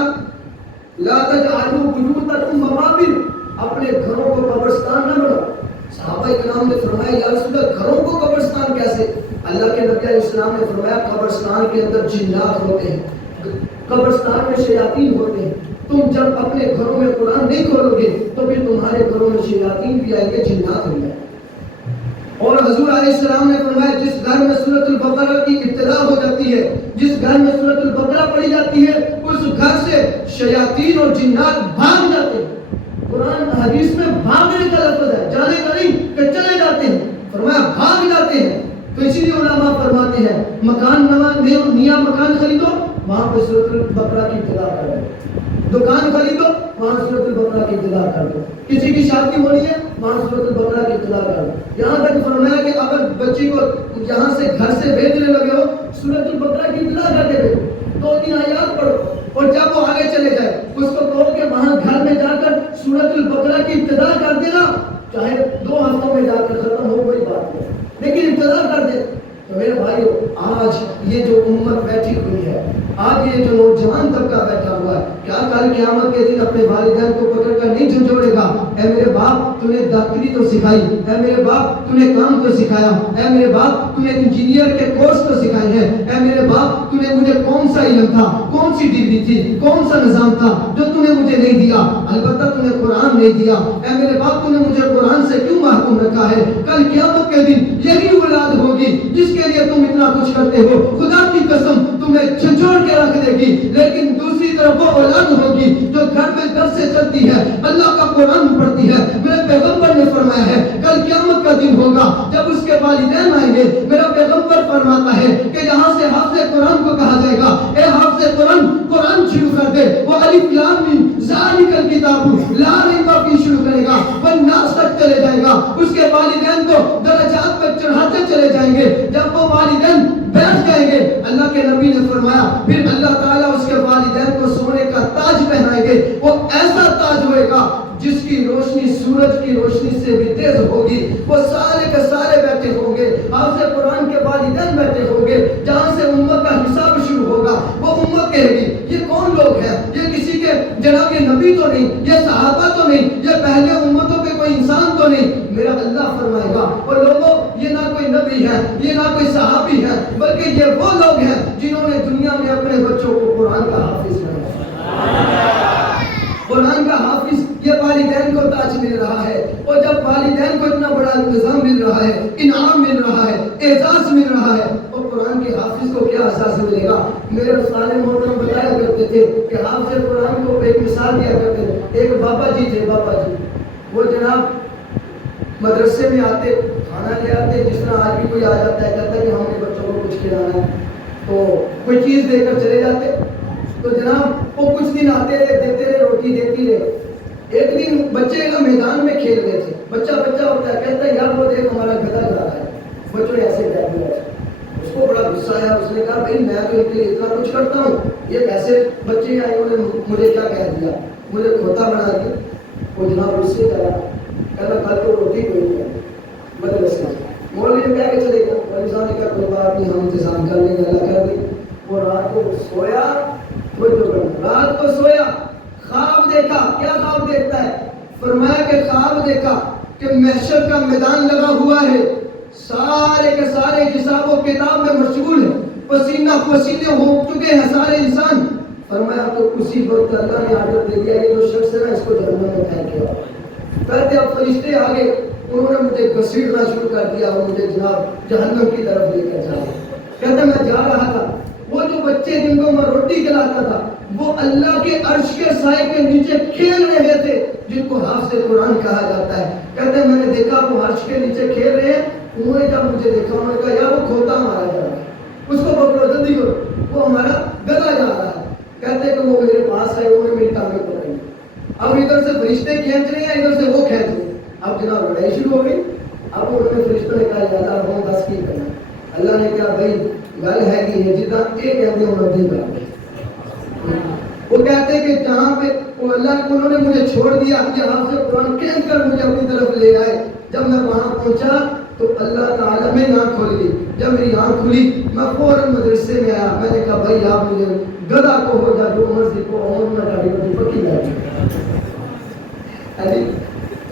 لا تجعلوا بیوتکم مقابر, اپنے گھروں کو قبرستان نہ بناؤ. صحابہ کرام نے فرمایا یا رسول اللہ گھروں کو قبرستان کیسے؟ اللہ کے نبی علیہ السلام نے فرمایا قبرستان کے اندر جنات ہوتے ہیں, قبرستان میں شیاطین ہوتے ہیں. تم جب اپنے گھروں میں قرآن نہیں کھولو گے تو پھر تمہارے گھروں میں شیاطین بھی آئیں گے, جنات بھی آئیں گے. اور حضور علیہ السلام نے فرمایا جس گھر میں سورۃ البقرہ کی ابتدا ہو جاتی ہے, جس گھر میں سورۃ البقرہ پڑھی جاتی ہے, اس گھر سے شیاطین اور جنات بھاگ جاتے ہیں. قرآن حدیث میں بھاگنے کا لفظ ہے, جانے کا نہیں کہ چلے جاتے ہیں. فرمایا بھاگ جاتے ہیں. تو اسی لیے علماء فرماتے ہیں مکان نیا مکان خریدو, وہاں پہ سورۃ البقرہ کی ابتدا کر دو. دکان خریدو, وہاں سورۃ البقرہ کی ابتدا کر دو. کسی کی شادی ہونی ہے, وہاں سورۃ البقرہ کی ابتدا کر دو. یہاں تک فرمایا کہ اگر بچی کو یہاں سے گھر سے بھیجنے لگے ہو, سورۃ البقرہ کی ابتدا کر کے بھیجو, 2-3 آیات پڑھو. اور جب وہ آگے چلے جائے اس کو کہو کہ وہاں گھر میں جا کر سورۃ البقرہ کی ابتدا کر دینا, چاہے 2 ہفتوں میں جا کر ختم ہو کوئی بات نہیں, لیکن ابتدا کر دے. تو میرے بھائیو آج یہ جو امت بیٹھی ہوئی ہے, آج یہ جو نوجوان طبقہ بیٹھا ہوا ہے, کیا کل قیامت کے دن اپنے والدین کو پکڑ کر نہیں جھنجھوڑے گا, اے میرے باپ تو نے ڈاکٹری تو سکھائی, اے میرے باپ تو نے کام تو سکھایا, اے میرے باپ تو نے انجینئر کے کورس تو سکھائے ہیں, اے میرے باپ تو نے مجھے کون سا علم تھا, کون سی ڈگری تھی, کون سا نظام تھا جو تو نے مجھے نہیں دیا, البتہ تو نے قرآن نہیں دیا. اے میرے باپ تو نے مجھے قرآن سے کیوں محروم رکھا ہے؟ کل قیامت کے دن یہی اولاد ہوگی جس کے لیے تم اتنا کچھ کرتے ہو, خدا کی قسم تمہیں جھنجھوڑ کے رکھ دے گی. لیکن دوسری طرف وہ اولاد ہوگی جو گھر میں در سے چلتی ہے, اللہ کا قرآن پڑھتی ہے. میرے پیغمبر نے فرمایا ہے کل قیامت کا دن ہوگا جب اس کے والدین آئیں گے, میرا پیغمبر فرماتا ہے کہ یہاں سے حافظ قرآن کو کہا جائے گا اے حافظ قرآن, قرآن شروع کر دے. وہ الف لام میم ذالک الکتاب لا ریب فیہ شروع کرے گا, والناس تک چلے جائے گا. اس کے والدین کو درجات پر چڑھاتے چلے جائیں گے. جب وہ والدین بیٹھ جائیں گے, اللہ کے نبی نے فرمایا پھر اللہ تعالیٰ اس کے والدین کو سونے کا تاج پہنائیں گے. وہ ایسا تاج ہوئے گا جس کی روشنی سورج کی روشنی سے بھی تیز ہوگی. وہ سارے کے سارے بیٹھے ہوں گے, حافظ قرآن کے والدین بیٹھے ہوں گے. جہاں سے امت کا حساب شروع ہوگا وہ امت کہے گی یہ کون لوگ ہیں, یہ کسی کے جناب یہ نبی تو نہیں, یہ صحابہ تو نہیں, یہ پہلے امتوں کے کوئی انسان تو نہیں. میرا اللہ فرمائے گا اور لوگوں یہ نہ کوئی نبی ہے, یہ نہ کوئی صحابی ہے, بلکہ یہ وہ لوگ ہیں جنہوں نے دنیا میں اپنے بچوں کو قرآن کا حافظ بنایا. قرآن کا حافظ یہ والدین کو تاج مل رہا ہے. اور جب والدین کو اتنا بڑا نظام مل رہا ہے, انعام مل رہا ہے, اعزاز مل رہا ہے, اور قرآن کے حافظ کو کیا احساس ملے گا؟ میرے استاد محترم بتایا کرتے تھے کہ حافظ قرآن کو ایک مثال دیا کرتے تھے. ایک بابا جی تھے, بابا جی وہ جناب مدرسے میں آتے, کھانا لے آتے, جس طرح آج بھی کوئی آ جاتا ہے کہتا ہے کہ ہم نے بچوں کو کچھ کھلانا ہے تو کوئی چیز دے کر چلے جاتے. تو جناب وہ کچھ دن آتے رہے, دیتے رہے, روٹی دیتی رہے. ایک دن بچے نا میدان میں کھیل رہے تھے, بچہ ہوتا ہے, کہتا ہے یار وہ دیکھ ہمارا گدھا جا رہا ہے. بچوں نے ایسے کہہ دیا, اس کو بڑا غصہ آیا. اس نے کہا بھائی میں تو ان کے لیے اتنا کچھ کرتا ہوں, یہ کیسے بچے آئے, انہوں نے مجھے کیا کہہ دیا, مجھے کھوتا بنا دیا. وہ جناب اس سے کہنا کل تو روٹی کوئی نہیں ہے مدرسے میں. مولوی نے کہا کہ چلے گا, مولوی صاحب نے کہا کوئی بات نہیں, ہم انتظام کر لیں گے, اللہ کر دیں. وہ رات کو سویا, رات کو سویا, خواب دیکھا. کیا خواب دیکھتا ہے؟ فرمایا کہ خواب دیکھا کہ محشر کا میدان لگا ہوا ہے, سارے کے سارے حساب و کتاب میں مشغول ہیں, پسینہ پسینے ہو چکے ہیں سارے انسان. فرمایا تو اسی وقت اللہ نے آرڈر دے دیا یہ جو شخص ہے نا اس کو جہنم میں پھینک دیا. کہتے اب فرشتے آگے, انہوں نے مجھے گھسیٹنا شروع کر دیا اور مجھے جناب جہنم کی طرف لے کر جا. کہتے میں جا رہا تھا, وہ جو بچے جن کو میں روٹی کھلاتا تھا وہ اللہ کے عرش کے سائے کے نیچے کھیل رہے تھے, جن کو حافظ قرآن کہا جاتا ہے. کہتے ہیں میں نے دیکھا وہ عرش کے نیچے کھیل رہے ہیں. انہوں نے جب مجھے دیکھا انہوں نے کہا یار وہ کھوتا مارا جا رہا ہے, اس کو پکڑو جلدی کرو, وہ ہمارا گدھا جا رہا ہے. کہتے ہیں کہ وہ میرے پاس ہے, انہوں نے میری ٹانگیں پکڑی. اب ادھر سے فرشتے کھینچ رہے ہیں, ادھر سے وہ کھینچ رہے ہیں. اب جناب لڑائی شروع ہو گئی. اب انہوں نے فرشتوں نے کہا اللہ ہم بس کی کرنا. اللہ نے کہا بھائی گل ہے کہ یہ جتنا یہ کہتے ہیں انہوں نے وہ کہتے ہیں کہ جہاں پہ وہ اللہ انہوں نے مجھے چھوڑ دیا یہاں سے قرآن کہہ کر مجھے اپنی طرف لے آئے. جب میں وہاں پہنچا تو اللہ تعالیٰ میں آنکھ کھول گئی. جب میری آنکھ کھلی میں فوراً مدرسے میں آیا. میں نے کہا بھائی آپ مجھے گدھا کو ہو جا جو مرضی کو عمر میں گاڑی کو پکی بیٹھی.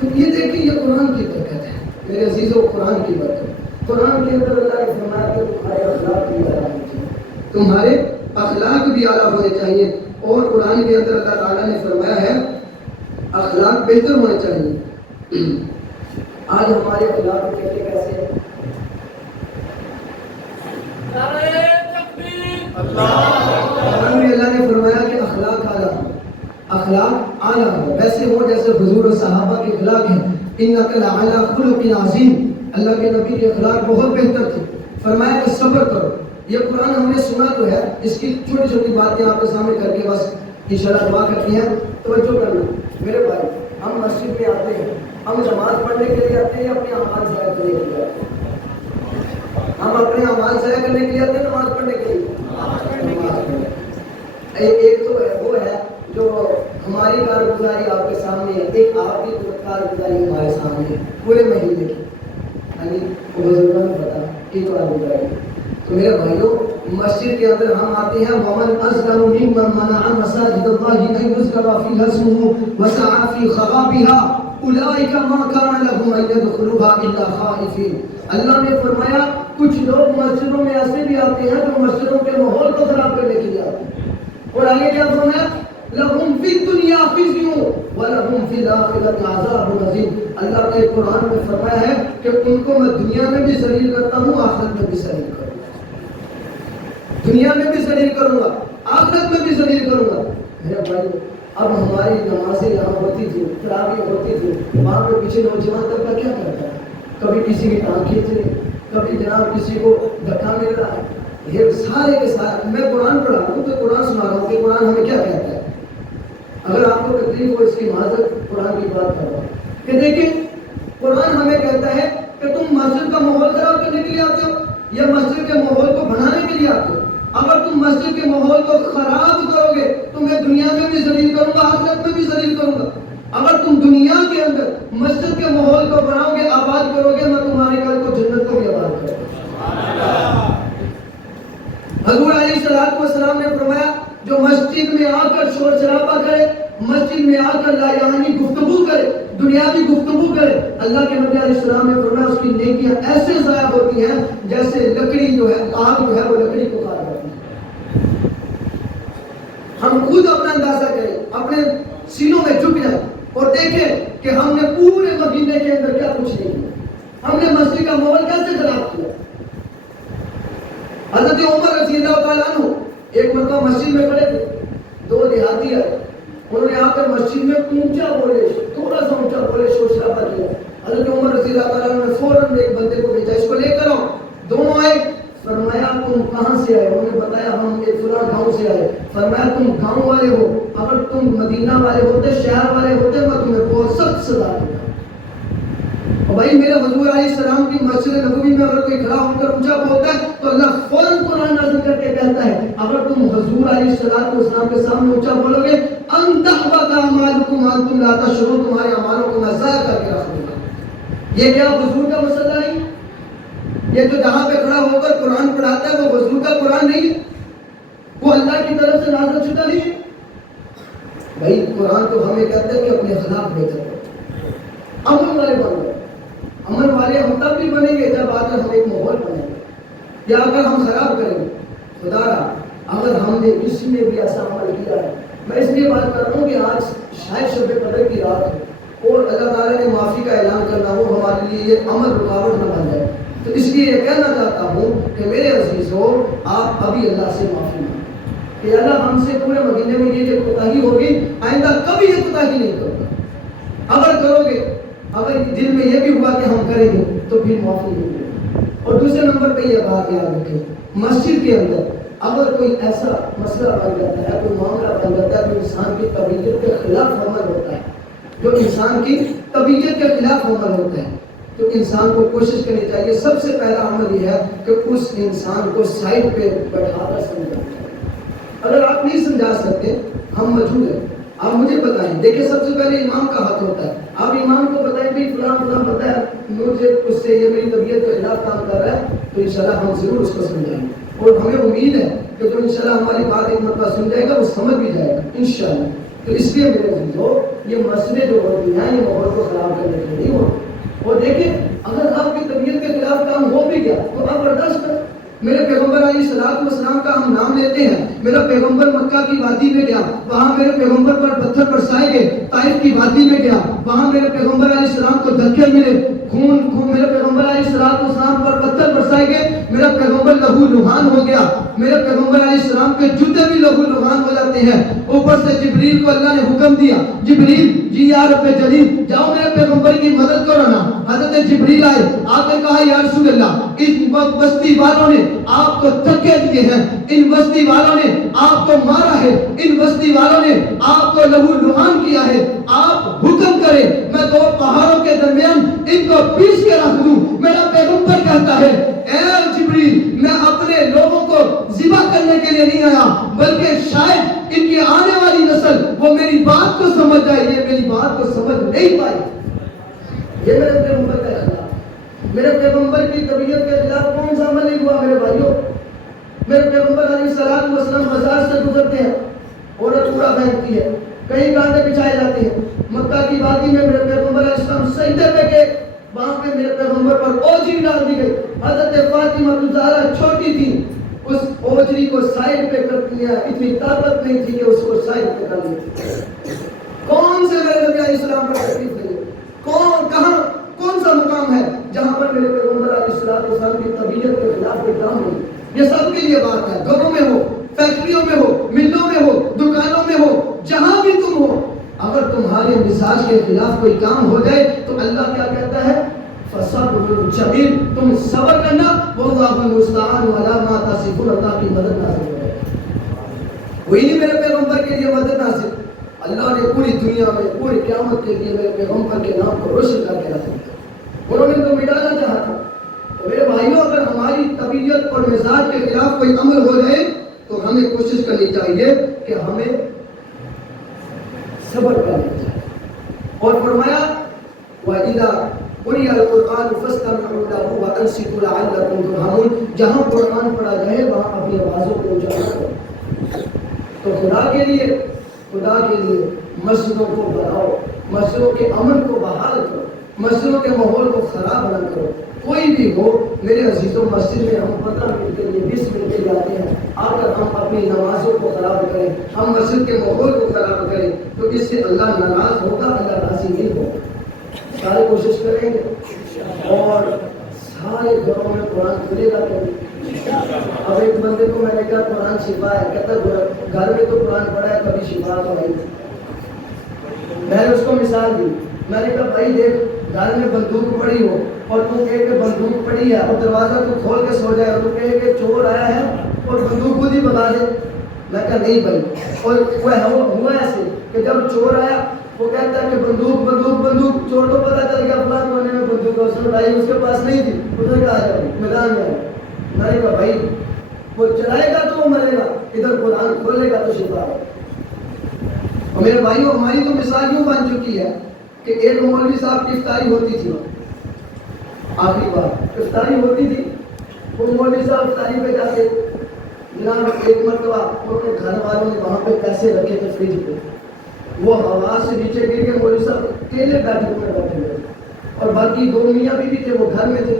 تو یہ دیکھیں یہ قرآن کی برکت ہے میرے عزیزوں, قرآن کی برکت. قرآن کے اندر اللہ نے فرمایا کہ تمہارے اخلاق بھی اعلیٰ ہونے چاہیے, تمہارے اخلاق بھی اعلیٰ ہونے چاہیے. اور قرآن کے اندر اللہ تعالیٰ نے فرمایا ہے اخلاق بہتر ہونے چاہیے. آج ہمارے اخلاق کیسے کیسے ہیں؟ اللہ نے فرمایا کہ اخلاق اعلیٰ, اخلاق اعلیٰ ہو, ویسے ہو جیسے حضور و صحابہ کے اخلاق ہیں. انک لعلی خلق عظیم, اللہ کے نبی کے اخلاق بہت بہتر تھے. فرمایا کہ صبر کرو. یہ قرآن ہم نے سنا تو ہے, اس کی چھوٹی چھوٹی باتیں آپ کے سامنے کر کے بس انشاءاللہ دعا کرتی ہیں. توجہ کرنا میرے بھائی, ہم مسجد میں آتے ہیں, ہم نماز پڑھنے کے لیے آتے ہیں, اپنے اعمال ضائع کرنے کے لیے آتے ہیں. ہم اپنے اعمال ضائع کرنے کے لیے آتے ہیں, نماز پڑھنے کے لیے. ایک تو وہ ہے جو ہماری کارگزاری آپ کے سامنے ہے, ایک آپ کی کارگزاری ہمارے سامنے ہے پورے مہینے کی. یعنی بزرگوں نے پتا کی کارگزاری. تو میرے بھائیوں, مسجد کے اندر ہم آتے ہیں, ومن اظلم ممن منع مساجد اللہ ان یذکر فیہا اسمہ وسعى فی خرابها اولئک ما کان لهم ان يدخلوها الا خائفین. اللہ نے فرمایا کچھ لوگ مسجدوں میں ایسے بھی آتے ہیں جو مسجدوں کے ماحول کو خراب کرنے کے لیے آتے ہیں. اور آگے کیا فرمایا لہم فی الدنیا خزی ولہم فی الآخرۃ عذاب عظیم. اللہ نے قرآن میں فرمایا ہے کہ ان کو میں دنیا میں بھی ذلیل کرتا ہوں, آخرت میں بھی ذلیل کروں گا. دنیا میں بھی ذلیل کروں گا, آخرت میں بھی ذلیل کروں گا. میرے بھائی, اب ہماری نمازیں یہاں ہوتی تھی, تراویح ہوتی تھی, وہاں پہ پیچھے نوجوان تک کا کیا کرتا ہے, کبھی کسی کی ٹانگ کھینچ رہی, کبھی جناب کسی کو دھکا مل رہا ہے. یہ سارے کے سارے, میں قرآن پڑھا رہا ہوں تو قرآن سنا رہا ہوں کہ قرآن ہمیں کیا کہتا ہے. اگر آپ کو تکلیف ہو اس کی معذرت, قرآن کی بات کر رہا ہوں کہ دیکھیں قرآن ہمیں کہتا ہے کہ تم مسجد کا ماحول خراب کرنے کے لیے آتے ہو یا مسجد کے ماحول کو بنانے کے لیے آتے ہو. اگر تم مسجد کے ماحول کو خراب کرو گے تو میں دنیا میں بھی ذلیل کروں گا, آخرت میں بھی ذلیل کروں گا. اگر تم دنیا کے اندر مسجد کے ماحول کو بناؤ گے, آباد کرو گے, میں تمہارے گھر کو جنت کو بھی آباد کروں گا. حضور علیہ السلام نے فرمایا جو مسجد میں آ کر شور شرابہ کرے, مسجد میں آ کر لا یعنی گفتگو کرے, دنیاوی گفتگو کرے, اللہ کے نبی علیہ السلام نے فرمایا اس کی نیکیاں ایسے ضائع ہوتی ہیں جیسے لکڑی جو ہے, آگ جو ہے وہ لکڑی کو کھا جاتی ہے. ہم خود اپنا اندازہ کریں, اپنے سینوں میں جھک جائیں اور دیکھیں کہ ہم نے پورے مہینے کے اندر کیا کچھ نہیں کیا. ہم نے مسجد کا ماحول کیسے خراب کیا. حضرت عمر رضی اللہ تعالیٰ عنہ ایک مرتبہ مسجد میں کھڑے تھے, دو دیہاتی آئے, انہوں نے آ کر مسجد میں اونچا بولے, تھوڑا سا اونچا بولے, شور شرابہ کیا. حضرت عمر رضی اللہ تعالیٰ عنہ نے فوراً ایک بندے کو بھیجا, اس کو لے کر آؤ. دونوں آئے, فرمایا تم کہاں سے آئے, انہوں نے بتایا ہم ایک فلاں گاؤں سے آئے. فرمایا تم گاؤں والے ہو, اگر تم مدینہ والے ہوتے, شہر والے ہوتے, میں تمہیں بہت سخت سزا دیتا. اور بھائی میرے حضور علیہ السلام کی مسجد نبوی میں اگر کوئی کھڑا ہو کر اونچا بولتا ہے تو اللہ فوراً قرآن نازل کر کے کہتا ہے اگر تم حضور علیہ السلام کے سامنے اونچا بولو گے ان تحبط اعمالکم وانتم لا تشعرون, تمہارے اعمالوں کو میں ضائع کر کے رکھ دوں گا. یہ کیا حضور کا مسئلہ نہیں؟ یہ جو جہاں پہ کھڑا ہو کر قرآن پڑھاتا ہے وہ حضور کا قرآن نہیں ہے, وہ اللہ کی طرف سے نازل شدہ نہیں ہے. بھائی قرآن تو ہمیں کہتا ہے کہ اپنے اخلاق بہتر کرو, عمل والے بن گئے. عمل والے ہم تب بھی بنیں گے جب آ کر ہم ایک ماحول بنیں گے, یا اگر ہم خراب کریں گے. خدا رہا اگر ہم نے کسی نے بھی ایسا عمل کیا ہے, میں اس لیے بات کر رہا ہوں کہ آج شاید شب قدر کی رات ہے اور اللہ تعالیٰ نے معافی کا اعلان کرنا ہو, ہمارے لیے یہ عمل رکاوٹ نہ بن جائے. تو اس لیے یہ کہنا چاہتا ہوں کہ میرے عزیزوں, آپ ابھی اللہ سے معافی مانگیں کہ اللہ ہم سے پورے مہینے میں یہ جو کوتاہی ہوگی آئندہ کبھی یہ کوتاہی نہیں کروں گا. اگر کرو گے, اگر دل میں یہ بھی ہوا کہ ہم کریں گے تو پھر معافی نہیں ملے. اور دوسرے نمبر پہ یہ بات یاد رکھیں, مسجد کے اندر اگر کوئی ایسا مسئلہ بن جاتا ہے, کوئی معاملہ بن جاتا ہے جو انسان کی طبیعت کے خلاف عمل ہوتا ہے, جو انسان کی طبیعت کے خلاف عمل ہوتا ہے, تو انسان کو کوشش کرنی چاہیے. سب سے پہلا عمل یہ ہے کہ اس انسان کو سائڈ پہ بٹھا کر سمجھانا چاہیے. اگر آپ نہیں سمجھا سکتے, ہم موجود ہیں, آپ مجھے بتائیں. دیکھیں سب سے پہلے امام کا ہاتھ ہوتا ہے. آپ امام کو بتائیں کہ فلاں فلاں پتہ ہے مجھے اس سے یہ میری طبیعت کے خلاف کام کر رہا ہے, تو انشاءاللہ ہم ضرور اس کو سمجھائیں گے. اور ہمیں امید ہے کہ جو انشاءاللہ ہماری بات ایک مرتبہ سن جائے گا وہ سمجھ بھی جائے گا انشاءاللہ. تو اس لیے میرے عزیزو, یہ مسئلے جو ہوتی ہیں یہ ماحول کو خراب کرنے کے لیے نہیں ہوتے. اور دیکھیں اگر آپ کی طبیعت کے خلاف کام ہو بھی گیا تو آپ برداشت کریں. میرے پیغمبر علیہ السلام کا ہم نام لیتے ہیں. میرا پیغمبر مکہ کی وادی میں گیا, وہاں میرے پیغمبر پر پتھر برسائے گئے. طائف کی وادی میں گیا, وہاں میرے پیغمبر علیہ السلام کو دھکے ملے, خون میرے پیغمبر علیہ السلام پر پتھر برسائے گئے. میرا پیغمبر لہو لہان ہو گیا. میرے پیغمبر علیہ السلام کے جوتے بھی لہو لہان ہو جاتے ہیں. اوپر سے جبریل کو اللہ نے حکم دیا, جبریل جی یا رب جلیل جاؤ میرے پیغمبر کی مدد کرو نا. حضرت جبریل آئے, آ کے کہا یا رسول اللہ, اس بستی والوں نے آپ کو دھکے دیے ہیں, ان بستی والوں نے آپ کو مارا ہے, ان بستی والوں نے آپ کو لہو لہان کیا ہے. آپ حکم کریں میں دو پہاڑوں کے درمیان ان کو پیس کے رکھ دوں. میرا پیغمبر کہتا ہے اے جبریل, میں اپنے لوگوں کو ذبح کرنے کے لیے نہیں آیا, بلکہ شاید ان کی آنے والی نسل وہ میری بات کو سمجھ جائے. یہ میری بات کو سمجھ نہیں پائی. یہ میرے پیغمبر کا خلاف, میرے پیغمبر کی طبیعت کے خلاف کون سا عمل نہیں ہوا میرے بھائیوں. میرے پیغمبر علیہ السلام بازار سے گزرتے ہیں, عورت کوڑا پھینکتی ہے, کئی کانٹے بچھائے جاتے ہیں. مکہ کی وادی میں میرے پیغمبر علیہ السلام سجدے پہ گئے, وہاں پہ میرے پیغمبر پر اوجری ڈال دی گئی. حضرت فاطمہ الزہرا چھوٹی تھی, اس اوجری کو سائڈ پہ کر دیا. اتنی طاقت نہیں تھی کہ اس کو سائڈ پہ کر دیا. کون سے میرے نبی علیہ السلام پر تکلیف دے, کون سا مقام ہے جہاں پر میرے پیغمبر علیہ السلام کی طبیعت کے خلاف کوئی کام نہیں. یہ سب کے لیے بات ہے, گھروں میں ہو, فیکٹریوں میں ہو, ملوں میں ہو, دکانوں میں ہو, جہاں بھی تم ہو, اگر تمہارے مزاج کے خلاف کوئی کام ہو جائے تو اللہ کیا کہتا ہے, فصبر جمیل, تم صبر کرنا, واللہ المستعان علی ما تصفون. اللہ کی مدد نازل ہو جائے. وہی نہیں میرے پیغمبر کے لیے مدد نازل, اللہ نے پوری دنیا میں پوری قیامت کے لیے میرے پیغمبر کے نام کو روشن کر کے رکھا. انہوں نے تو مٹانا چاہا تھا. تو میرے بھائیوں, اگر ہماری طبیعت اور مزاج کے خلاف کوئی عمل ہو جائے تو ہمیں کوشش کرنی چاہیے کہ ہمیں صبر کرنا چاہیے. اور فرمایا وَإِذَا قُرِئَ الْقُرْآنُ فَاسْتَمِعُوا لَهُ وَأَنصِتُوا لَعَلَّكُمْ تُرْحَمُونَ. جہاں قرآن پڑھا جائے وہاں اپنی آوازوں کو اونچا کرو. تو خدا کے لیے مسجدوں کو بناؤ, مسجدوں کے امن کو بحال کرو, مسجدوں کے ماحول کو خراب نہ کرو. کوئی بھی ہو میرے عزیزوں, مسجد میں ہم 15 منٹ کے لیے 20 منٹ کے جاتے ہیں, اگر ہم اپنی نمازوں کو خراب کریں, ہم مسجد کے ماحول کو خراب کریں, تو اس سے اللہ ناراض ہوگا, اللہ راضی نہیں ہوگا. سارے کوشش کریں گے اور سارے گھروں میں قرآن کھلے گا. اب ایک بندے کو میں نے کہا قرآن شفا ہے, کہتا گھر میں تو قرآن پڑھا ہے, کبھی شفا تو نہیں. میں نے اس کو مثال دی, میں نے کہا بھائی دیکھ گھر میں بندوق پڑی ہو اور تو کہے کہ بندوق پڑی ہے اور دروازہ تو کھول کے سو جائے, اور تو کہے کہ چور آیا ہے اور بندوق خود ہی بتا دے. میں کہا نہیں بھائی. اور ہوا ایسے کہ جب چور آیا وہ کہتا ہے کہ بندوق بندوق بندوق, چور کو پتا چل گیا فلاں کونے میں بندوق ہے, اس نے اٹھائی, اس کے پاس نہیں تھی, اس نے کہا آ جاؤ میدان میں آئے. میں نے کہا بھائی وہ چلائے گا تو وہ مرے گا, ادھر قرآن کھولے گا تو شفا ہے. اور میرے بھائیوں, ہماری تو مثال یوں بن چکی ہے کہ ایک مولوی صاحب کی افطاری ہوتی تھی, آخری بار افطاری ہوتی تھی, وہ مولوی صاحب افطاری پہ جاتے, جناب ایک مرتبہ انہوں نے گھر والوں نے وہاں پہ پیسے رکھے تھے فریج پہ, وہ ہوا سے نیچے گر کے مولوی صاحب کیلے بیٹھے میں بیٹھے ہوئے, اور باقی 2 میاں بھی تھے وہ گھر میں تھے.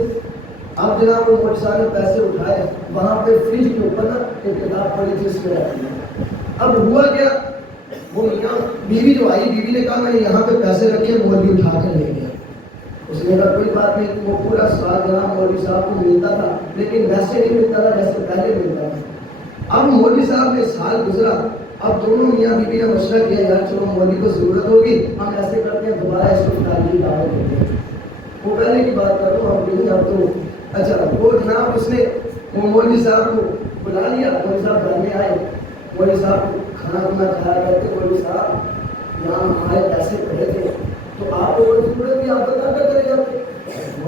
اب جناب وہ مولوی صاحب نے پیسے اٹھائے, وہاں پہ فریج کے اوپر نا ایک کتاب پڑی تھی, اس میں رکھی. اب ہوا کیا, وہ میاں بیوی جو آئی, بیوی نے کہا میں نے یہاں پہ پیسے رکھے, مولوی اٹھا کر لے گیا. اس نے کہا کوئی بات نہیں, وہ پورا سال جناب مولوی صاحب کو ملتا تھا, لیکن ویسے نہیں ملتا تھا جیسے پہلے ملتا تھا. اب مولوی صاحب نے سال گزرا, اب دونوں میاں بیوی نے مشورہ کیا یار چلو مولوی کو ضرورت ہوگی, ہم ایسے کرتے ہیں دوبارہ اس کو تعلیم دعوت دیتے ہیں. وہ پہلے کی بات کر رہا ہوں, اب نہیں, اب تو اچھا. وہ جناب اس نے وہ مولوی صاحب کو بلا لیا, مولوی صاحب گھر میں آئے, مولوی صاحب کھانا پینا کھایا کرتے. مولوی صاحب یہاں ہمارے پیسے پڑے تھے تو آپ کو ضرورت تھی, آپ بتا کر کرے جاتے.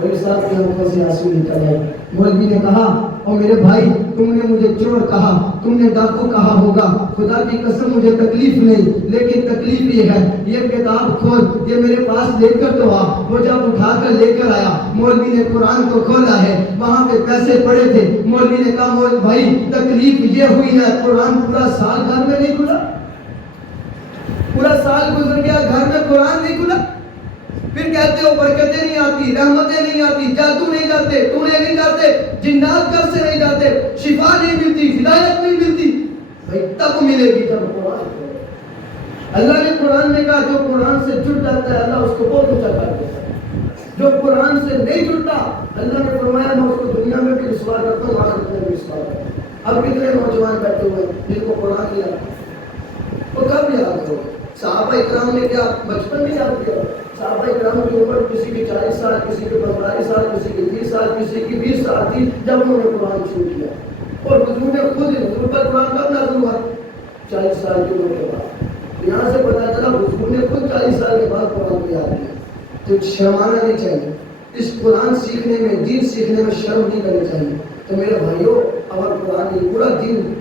مولوی صاحب کی آنکھوں سے آنسو نکل آئے. مولوی نے کہا اور میرے بھائی تم نے مجھے چور کہا, تم نے ڈاکو کہا ہوگا, خدا کی قسم مجھے تکلیف نہیں, لیکن تکلیف یہ ہے یہ کتاب کھول, یہ میرے پاس لے کر تو آ. وہ جب اٹھا کر لے کر آیا, مولوی نے قرآن کو کھولا ہے, وہاں پہ پیسے پڑے تھے. مولوی نے کہا مولوی بھائی تکلیف یہ ہوئی ہے قرآن پورا سال گھر میں نہیں کھلا, پورا سال گزر گیا گھر میں قرآن نہیں کھلا. پھر کہتے ہو برکتیں نہیں آتی, رحمتیں نہیں آتی, جادو نہیں جاتے, ٹونے نہیں جاتے, جنات گھر سے نہیں جاتے, شفا نہیں ملتی, ہدایت نہیں ملتی. بھائی تب ملے گی جب قرآن. اللہ نے قرآن میں کہا جو قرآن سے جڑ جاتا ہے اللہ اس کو بہت اونچا کر دیتا ہے. جو قرآن سے نہیں جڑتا اللہ نے فرمایا میں اس کو دنیا میں بھی رسوا کرتا ہوں, آخرت میں بھی رسوا کرتا ہوں. اب کتنے نوجوان بیٹھے ہوئے جن کو قرآن نہیں آتا, وہ کب یاد کرو. صحابہ اکرام نے کیا بچپن میں یاد کیا. صحابہ اکرام کی عمر کسی کی 40 سال, کسی کی 45 سال, کسی کی 30 سال, کسی کی 20 سال تھی جب انہوں نے قرآن شروع کیا. اور حضور نے خود حضور پر قرآن کب نازل ہوا, 40 سال کی عمر کے بعد. یہاں سے پتا چلا حضور نے خود 40 سال کے بعد قرآن کو یاد کیا. تو شرمانا نہیں چاہیے, اس قرآن سیکھنے میں, دین سیکھنے میں شرم نہیں کرنی چاہیے. تو میرے بھائیوں اگر قرآن یہ پورا دن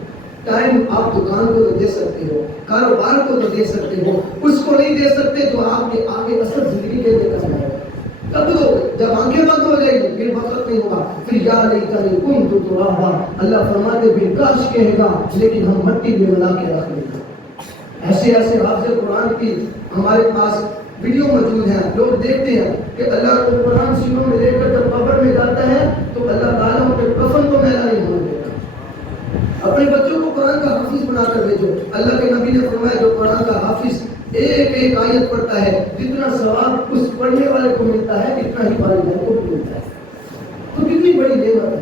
ٹائم آپ دکان کو تو دے سکتے ہو, کاروبار کو تو دے سکتے ہو, اس کو نہیں دے سکتے تو آپ کے آگے اصل زندگی کے لیے کرنا ہے. کب دو جب آنکھیں بند ہو جائیں گی پھر وقت نہیں ہوگا. پھر یا لیتنی کنت ترابا, اللہ فرماتے پھر کاش کہے گا لیکن ہم مٹی میں ملا کے رکھ لیں گے. ایسے ایسے حافظ قرآن کی ہمارے پاس ویڈیو موجود ہیں. لوگ دیکھتے ہیں کہ اللہ کو قرآن سینوں میں لے کر جب قبر میں جاتا ہے تو اللہ تعالیٰ ان کے کفن کو میلا نہیں ہونے دیتا. اپنے بچوں کو قرآن کا حافظ بنا کر بھیجو. اللہ کے نبی نے فرمایا جو قرآن کا حافظ ایک ایک آیت پڑھتا ہے جتنا ثواب اس پڑھنے والے کو ملتا ہے اتنا ہی والدین کو بھی ملتا ہے. تو کتنی بڑی نعمت ہے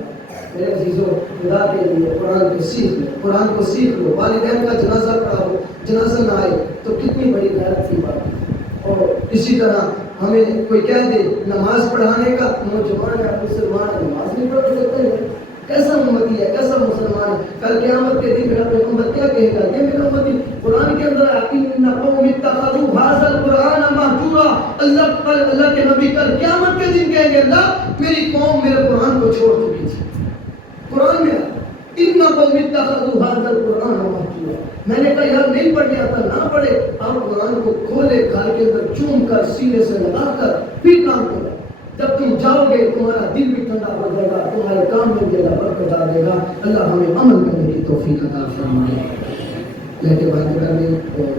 میرے عزیزوں. خدا کے لیے قرآن کو سیکھ لو, قرآن کو سیکھ لو. والدین کا جنازہ پڑھاؤ, جنازہ نہ آئے تو کتنی بڑی غیرت کی بات ہے. اور اسی طرح ہمیں کوئی کہہ دے نماز پڑھانے کا, نوجوان ہے مسلمان ہے نماز نہیں پڑھ سکتے ہیں, کیسا امتی ہے, کیسا مسلمان ہے. کل قیامت کے دن میرا پیغمبر کیا کہے گا, یہ میرا امتی قرآن کے اندر ان قوم اتخذوا ھذا القرآن مہجورا. اللہ کے نبی کل قیامت کے دن کہیں گے اللہ میری قوم میرے قرآن کو چھوڑ چکی تھی. قرآن میں ان قوم اتخذوا ھذا القرآن مہجورا. میں نے کہا یار نہیں پڑھ گیا تھا, نہ پڑھے. آپ قرآن کو کھولے, گھر کے اندر چوم کر سینے سے لگا کر پھر کام کرو. جب تم جاؤ گے تمہارا دل بھی ٹھنڈا ہو جائے گا, تمہارے کام میں بھی اللہ برکت ڈالے گا. اللہ ہمیں عمل کرنے کی توفیق عطا فرمائے. لیکن بات کرنے اور